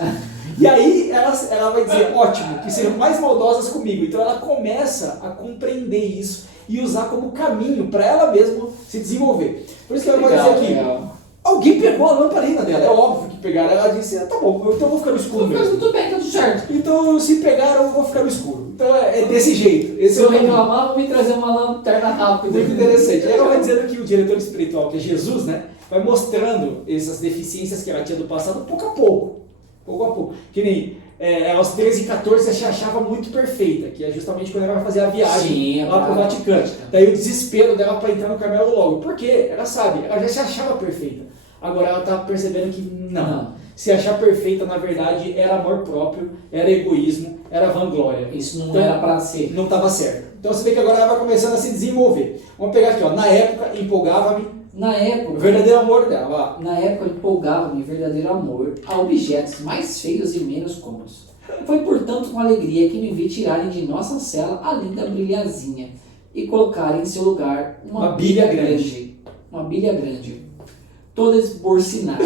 E aí ela vai dizer, ótimo, que sejam mais maldosas comigo. Então ela começa a compreender isso e usar como caminho para ela mesma se desenvolver. Por isso que ela vai dizer aqui, alguém pegou a lamparina dela, é óbvio que pegaram. Ela disse, tá bom, então eu vou ficar no escuro mesmo. Tudo bem, tá tudo certo. Então se pegaram, eu vou ficar no escuro. Então é desse jeito. Esse Se eu reclamar, vou me trazer uma lanterna rápida. Muito interessante. Aí ela vai dizendo que o diretor espiritual, que é Jesus, né, vai mostrando essas deficiências que ela tinha do passado pouco a pouco. Pouco a pouco. Que nem aos 13 e 14 ela se achava muito perfeita, que é justamente quando ela vai fazer a viagem lá pro Vaticano. Daí o desespero dela para entrar no Carmelo logo. Por quê? Ela sabe, ela já se achava perfeita. Agora ela tá percebendo que não. Se achar perfeita, na verdade, era amor próprio, era egoísmo, era vanglória. Isso não era para ser. Não estava certo. Então você vê que agora ela vai começando a se desenvolver. Vamos pegar aqui, ó. Na época, empolgava-me. O verdadeiro amor dela. Na época, empolgava-me verdadeiro amor a objetos mais feios e menos cômodos. Foi, portanto, com alegria que me vi tirarem de nossa cela a linda brilhazinha e colocarem em seu lugar uma bilha grande. Uma bilha grande. Toda esborcinada.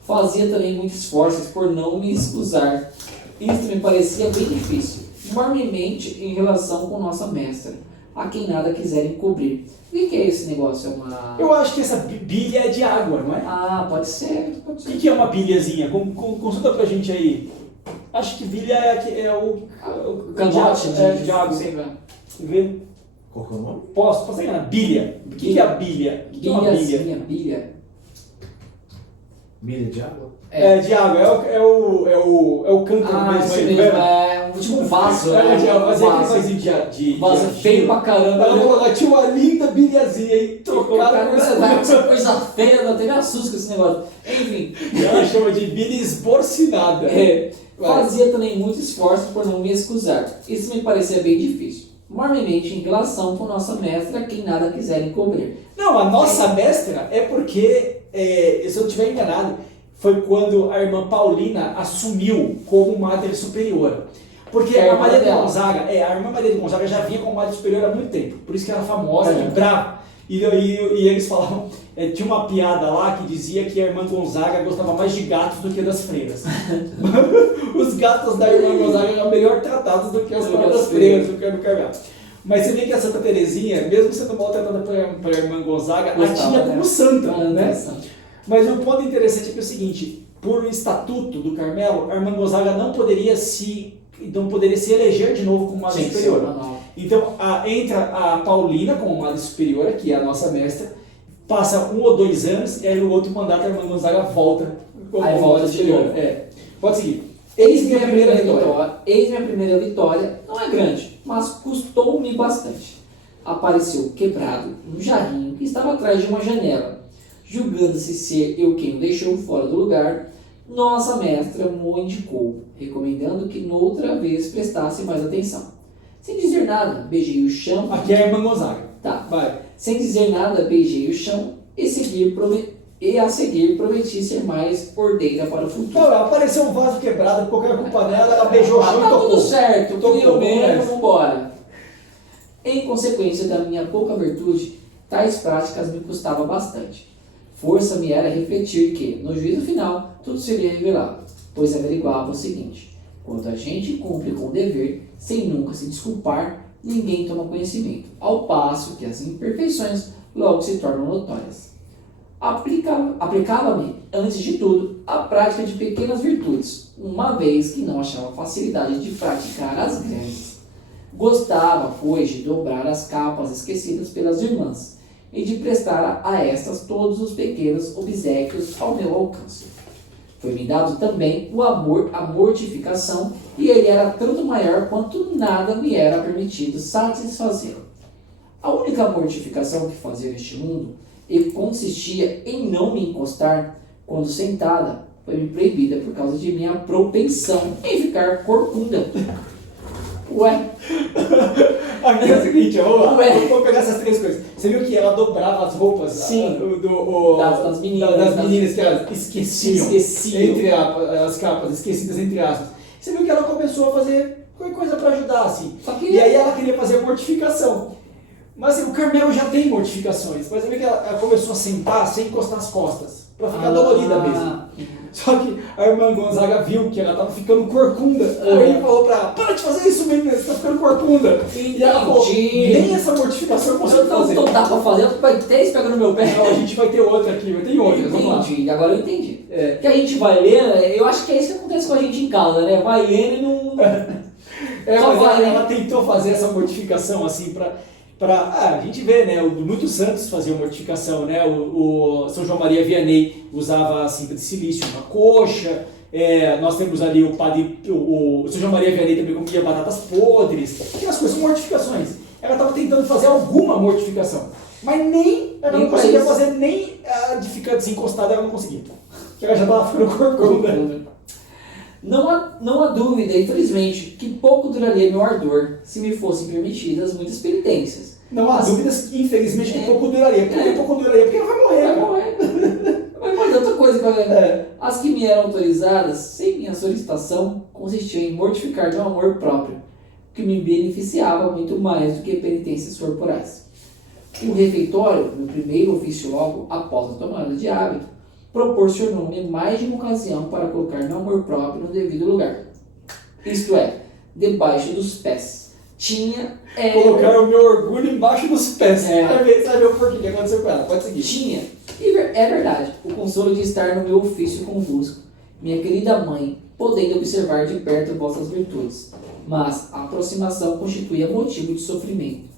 Fazia também muitos esforços por não me excusar. Isso me parecia bem difícil, enormemente em relação com nossa mestra, a quem nada quiserem cobrir. O que é esse negócio? É uma... Eu acho que essa bilha é de água, não é? Ah, pode ser. O que é uma bilhazinha? Consulta pra gente aí. Acho que bilha é o canote de água. Sei lá. Vê? Qual que é o nome? Posso enganar? Bilha. O que é a bilha? O que é uma bilha? Bilha. Milha de água? É de água, é o cântaro mesmo. Isso Aí, mesmo, vendo? tipo um vaso. Vaso feio pra caramba. Ela tinha uma linda bilhazinha aí, trocaram por Essa coisa feia, até me assusta com esse negócio. Enfim. Ela chama de bilha esborcinada. Fazia também muito esforço por não me excusar. Isso me parecia bem difícil. Enormemente em relação com nossa mestra, quem nada quiserem cobrir. Não, a nossa mestra é porque, se eu não estiver enganado, foi quando a irmã Paulina assumiu como Madre Superiora. Porque a Maria de Gonzaga, a irmã Maria de Gonzaga já vinha como Madre Superiora há muito tempo. Por isso que era famosa e brava. E eles falavam, tinha uma piada lá que dizia que a irmã Gonzaga gostava mais de gatos do que das freiras. Os gatos da irmã Gonzaga eram melhor tratados do que as próprias freiras, do que no Carmelo. Mas você vê que a Santa Terezinha, mesmo sendo maltratada para a irmã Gonzaga, a tinha como santa, né? Mas o ponto interessante é que é o seguinte, por estatuto do Carmelo, a irmã Gonzaga não poderia se eleger de novo como Madre Superiora. Então entra a Paulina como Madre Superiora, que é a nossa mestra, passa 1 ou 2 anos, e aí no outro mandato a irmã Gonzaga volta como Madre Superiora. Pode seguir. Eis minha primeira vitória. Eis minha primeira vitória. Não é grande, mas custou-me bastante. Apareceu quebrado um jarrinho que estava atrás de uma janela. Julgando-se ser eu quem o deixou fora do lugar, nossa mestra o indicou, recomendando que noutra vez prestasse mais atenção. Sem dizer nada, beijei o chão. Aqui é a irmã Gonzaga. Tá. Vai. Sem dizer nada, beijei o chão e a seguir prometi ser mais ordeira para o futuro. Não, apareceu um vaso quebrado, qualquer culpa dela, ela beijou o chão e tá tocou. Tudo certo, Tocou, eu mesmo, vambora. Em consequência da minha pouca virtude, tais práticas me custavam bastante. Força me era refletir que, no juízo final, tudo seria revelado, pois averiguava o seguinte: quando a gente cumpre com o dever, sem nunca se desculpar, ninguém toma conhecimento, ao passo que as imperfeições logo se tornam notórias. Aplicava-me, antes de tudo, a prática de pequenas virtudes, uma vez que não achava facilidade de praticar as grandes. Gostava, pois, de dobrar as capas esquecidas pelas irmãs, e de prestar a estas todos os pequenos obséquios ao meu alcance. Foi-me dado também o amor à mortificação, e ele era tanto maior quanto nada me era permitido satisfazê-lo. A única mortificação que fazia neste mundo, e consistia em não me encostar quando sentada, foi-me proibida por causa de minha propensão em ficar corcunda. Ué, Aqui é o seguinte, Ué. vou pegar essas três coisas. Você viu que ela dobrava as roupas Sim. das meninas que elas esqueciam, entre as capas, esquecidas entre aspas. Você viu que ela começou a fazer qualquer coisa para ajudar, assim. Só que- E aí ela queria fazer mortificação. Mas assim, o Carmel já tem mortificações, mas você vê que ela começou a sentar sem encostar as costas, para ficar dolorida mesmo. Só que a irmã Gonzaga viu que ela tava ficando corcunda. Aí ele falou pra ela, para de fazer isso, menina, você tá ficando corcunda. E ela falou, nem essa mortificação eu consigo fazer. Então dá pra fazer, vai ter isso pegando no meu pé. Não, a gente vai ter outra aqui, vai ter outras, vamos lá. Entendi, agora eu entendi. Que a gente vai lendo, eu acho que é isso que acontece com a gente em casa, né? Vai lendo e não... Só Mas vai, ela tentou fazer essa mortificação assim a gente vê, né, muitos santos faziam mortificação, né, o São João Maria Vianney usava cinta de silício na coxa, nós temos ali o São João Maria Vianney também comia batatas podres, aquelas coisas, são mortificações. Ela estava tentando fazer alguma mortificação, mas ela não conseguia fazer nem a de ficar desencostada, ela não conseguia, porque ela já estava ficando corcunda. Não há dúvida, infelizmente, que pouco duraria meu ardor se me fossem permitidas muitas penitências. Não há dúvidas, infelizmente, que pouco duraria. Por que pouco duraria? Porque ela vai morrer, Vai cara. morrer. Vai morrer. Outra coisa que eu lembro. As que me eram autorizadas, sem minha solicitação, consistiam em mortificar meu amor próprio, que me beneficiava muito mais do que penitências corporais. O refeitório, meu primeiro ofício logo após a tomada de hábito, proporcionou-me mais de uma ocasião para colocar meu amor próprio no devido lugar. Isto é, debaixo dos pés. Colocar o meu orgulho embaixo dos pés. É. Vai ver o porquê que aconteceu com ela. Pode seguir. Tinha, é verdade, o consolo de estar no meu ofício convosco, minha querida mãe, podendo observar de perto vossas virtudes, mas a aproximação constituía motivo de sofrimento.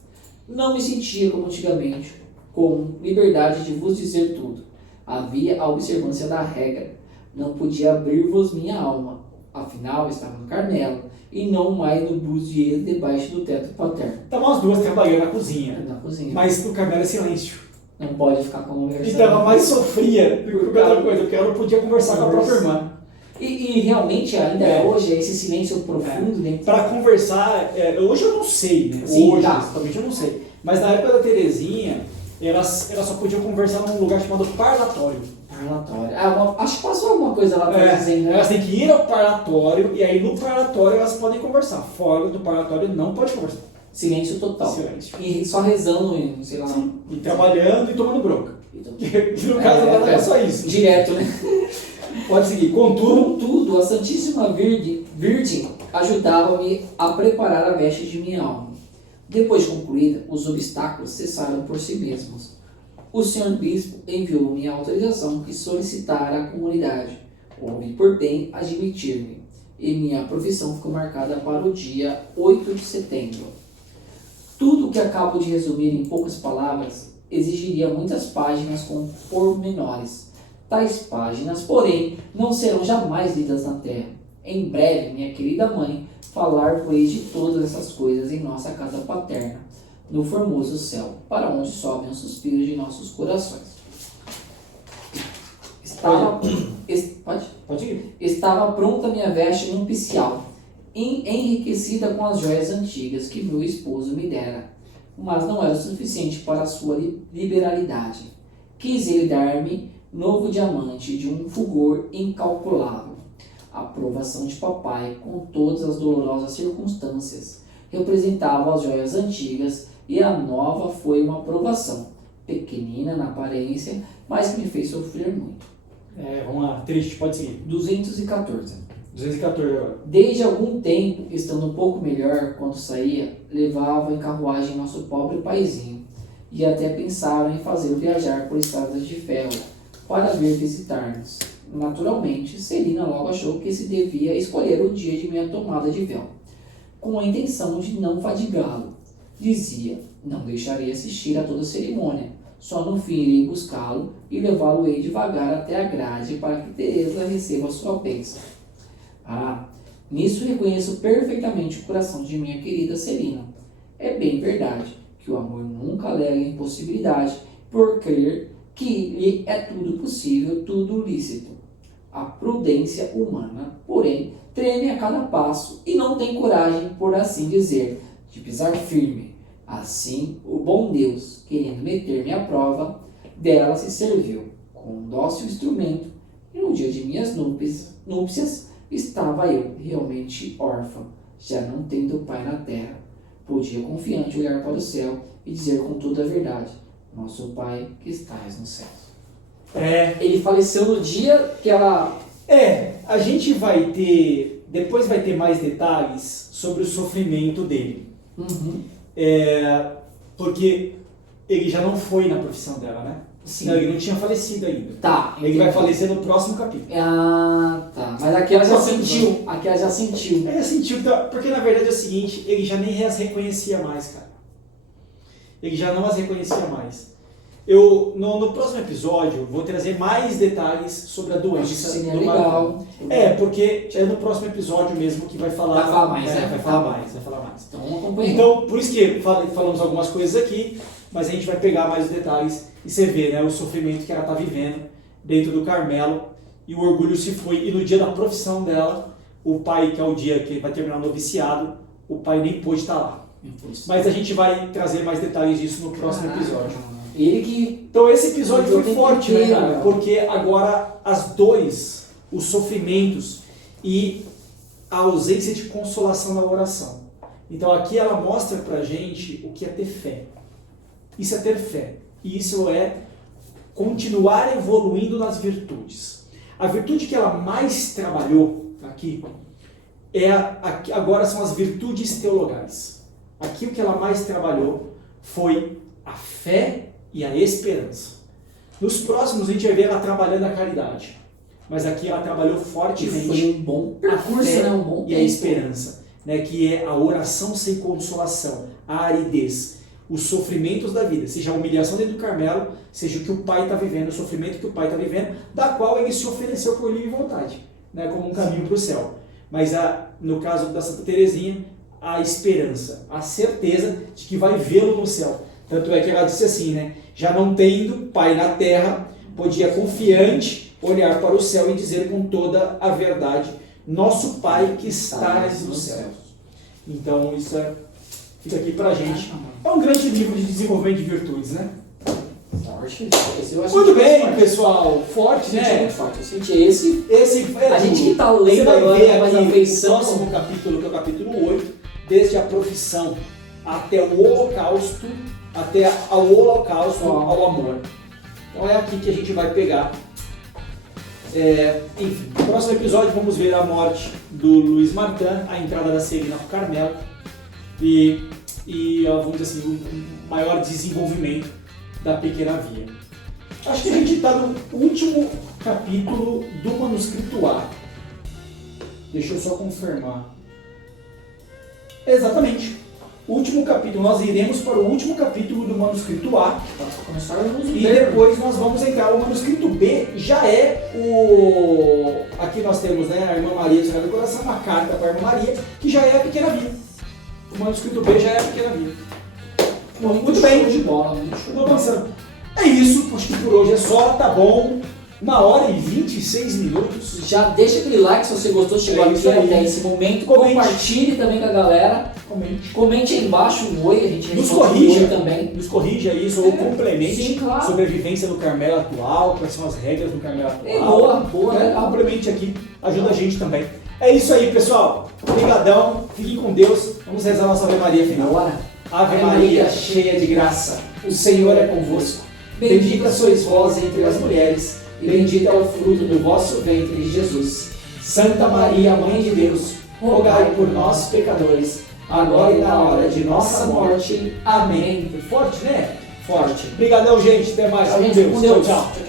Não me sentia como antigamente, com liberdade de vos dizer tudo. Havia a observância da regra. Não podia abrir-vos minha alma. Afinal, estava no Carmelo, e não mais no Buzier debaixo do teto paterno. Estavam as duas trabalhando na cozinha. Na cozinha. Mas no Carmelo é silêncio. Não pode ficar com a mulher. Então ela mais sofria do que outra coisa, porque ela não podia conversar com a própria irmã. E realmente, ainda hoje, esse silêncio profundo dentro. Para conversar, hoje eu não sei, né? Sim, Hoje, tá. exatamente, eu não sei. Mas na época da Terezinha, elas só podiam conversar num lugar chamado parlatório. Parlatório. Acho que passou alguma coisa lá pra dizendo, né? Elas têm que ir ao parlatório e aí no parlatório elas podem conversar. Fora do parlatório não pode conversar. Silêncio total. Silêncio. E só rezando, sei lá. Sim. E trabalhando e tomando bronca. Então, Que no caso dela era só isso. direto, né? Pode seguir. Contudo, Contudo, a Santíssima Virgem ajudava-me a preparar a veste de minha alma. Depois de concluída, os obstáculos cessaram por si mesmos. O senhor bispo enviou-me a autorização que solicitara à comunidade. Houve por bem admitir-me, e minha profissão ficou marcada para o dia 8 de setembro. Tudo o que acabo de resumir em poucas palavras exigiria muitas páginas com pormenores. Tais páginas, porém, não serão jamais lidas na terra. Em breve, minha querida mãe, falar-vos de todas essas coisas em nossa casa paterna, no formoso céu, para onde sobem os suspiros de nossos corações. pode ir. Estava pronta minha veste nupcial, enriquecida com as joias antigas que meu esposo me dera, mas não era o suficiente para a sua liberalidade. Quis ele dar-me novo diamante de um fulgor incalculável. A aprovação de papai, com todas as dolorosas circunstâncias, representava as joias antigas, e a nova foi uma aprovação, pequenina na aparência, mas que me fez sofrer muito. Vamos lá, triste, pode seguir. 214. 214 agora. Desde algum tempo, estando um pouco melhor quando saía, levava em carruagem nosso pobre paizinho, e até pensaram em fazê-lo viajar por estradas de ferro para vir visitar-nos. Naturalmente, Celina logo achou que se devia escolher o dia de minha tomada de véu, com a intenção de não fadigá-lo. Dizia, não deixarei assistir a toda a cerimônia, só no fim irei buscá-lo e levá-lo-ei devagar até a grade para que Teresa receba sua bênção. Nisso reconheço perfeitamente o coração de minha querida Celina. É bem verdade que o amor nunca alega impossibilidade por crer que lhe é tudo possível, tudo lícito. A prudência humana, porém, treme a cada passo e não tem coragem, por assim dizer, de pisar firme. Assim, o bom Deus, querendo meter-me à prova, dela se serviu, com um dócil instrumento, e no dia de minhas núpcias estava eu realmente órfã, já não tendo pai na terra. Podia confiante olhar para o céu e dizer com toda a verdade: nosso Pai que estás nos céus. Ele faleceu no dia que ela... A gente vai ter, depois vai ter mais detalhes sobre o sofrimento dele. Uhum. Porque ele já não foi na profissão dela, né? Sim. Não, ele não tinha falecido ainda. Tá. Ele vai falecer no próximo capítulo. Ah, tá. Mas aqui ela já Próximo sentiu. Aqui ela já sentiu. Ele sentiu, porque na verdade é o seguinte, ele já nem as reconhecia mais, cara. Ele já não as reconhecia mais. Eu, no próximo episódio, vou trazer mais detalhes sobre a doença Seria do legal. Marcão. Porque é no próximo episódio mesmo que vai falar. Vai falar mais, né? Vai falar mais. Então vamos acompanhar. Então, por isso que falamos algumas coisas aqui, mas a gente vai pegar mais os detalhes e você vê, né, o sofrimento que ela está vivendo dentro do Carmelo, e o orgulho se foi, e no dia da profissão dela, o pai, que é o dia que vai terminar o noviciado, o pai nem pôde estar lá. Mas a gente vai trazer mais detalhes disso no próximo episódio. Ele que... Então esse episódio foi forte, né, cara? inteiro. Porque agora as dores, os sofrimentos e a ausência de consolação na oração. Então aqui ela mostra pra gente o que é ter fé. Isso é ter fé. E isso é continuar evoluindo nas virtudes. A virtude que ela mais trabalhou aqui agora são as virtudes teologais. Aqui o que ela mais trabalhou foi a fé e a esperança. Nos próximos a gente vai ver ela trabalhando a caridade. Mas aqui ela trabalhou Que fortemente foi um bom percurso, a fé né? Um bom e a tempo. esperança, né? Que é a oração sem consolação, a aridez, os sofrimentos da vida, seja a humilhação dentro do Carmelo, seja o que o pai está vivendo, o sofrimento que o pai está vivendo, da qual ele se ofereceu por livre vontade, né? Como um caminho para o céu. Mas no caso da Santa Teresinha, a esperança, a certeza de que vai vê-lo no céu. Tanto é que ela disse assim, né? Já não tendo pai na terra, podia confiante olhar para o céu e dizer com toda a verdade: nosso Pai que estás nos céus. Então isso fica aqui pra gente. É um grande livro de desenvolvimento de virtudes, né? Forte. Esse eu acho Muito que bem, forte. pessoal. Forte, Senti né? muito forte. Eu senti esse. Esse é A gente que tá Você lendo vai agora ver mais aqui o afeição. próximo capítulo, que é o capítulo 8, desde a profissão até o holocausto, ao amor. Então é aqui que a gente vai pegar. Enfim, no próximo episódio vamos ver a morte do Luiz Martin, a entrada da Celina para o Carmelo e vamos dizer assim, o maior desenvolvimento da Pequena Via. Acho que a gente está no último capítulo do manuscrito A. Deixa eu só confirmar. Exatamente. Último capítulo. Nós iremos para o último capítulo do manuscrito A. E depois nós vamos entrar. O manuscrito B já é o... Aqui nós temos, né, a Irmã Maria do Sagrado do Coração, uma carta para a Irmã Maria, que já é a Pequena Via. O manuscrito B já é a Pequena Via. Muito bem. De bola, muito show. Estou avançando. É isso. Acho que por hoje é só. Tá bom. 1h26. Já deixa aquele like se você gostou, chegou aqui isso aí. até esse momento. Comente. Compartilhe também com a galera. Comente aí embaixo um oi, a gente Nos responde corrija. um oi também. Nos corrija isso ou complemente Sim, claro. sobre a vivência do Carmelo atual, quais são as regras do Carmelo atual. Boa, legal. Complemente aqui, ajuda a gente também. É isso aí, pessoal. Obrigadão, fiquem com Deus. Vamos rezar a nossa Ave Maria final. Bora. Ave Maria, cheia de graça, o Senhor é convosco. Bendita sois vós entre as mulheres, e bendito é o fruto do vosso ventre, Jesus. Santa Maria, Mãe de Deus, rogai por nós, pecadores, agora e na hora de nossa morte. Amém. Forte, né? Forte. Obrigadão, gente. Até mais. Tchau, Com gente. Deus. Com Deus. Tchau, tchau.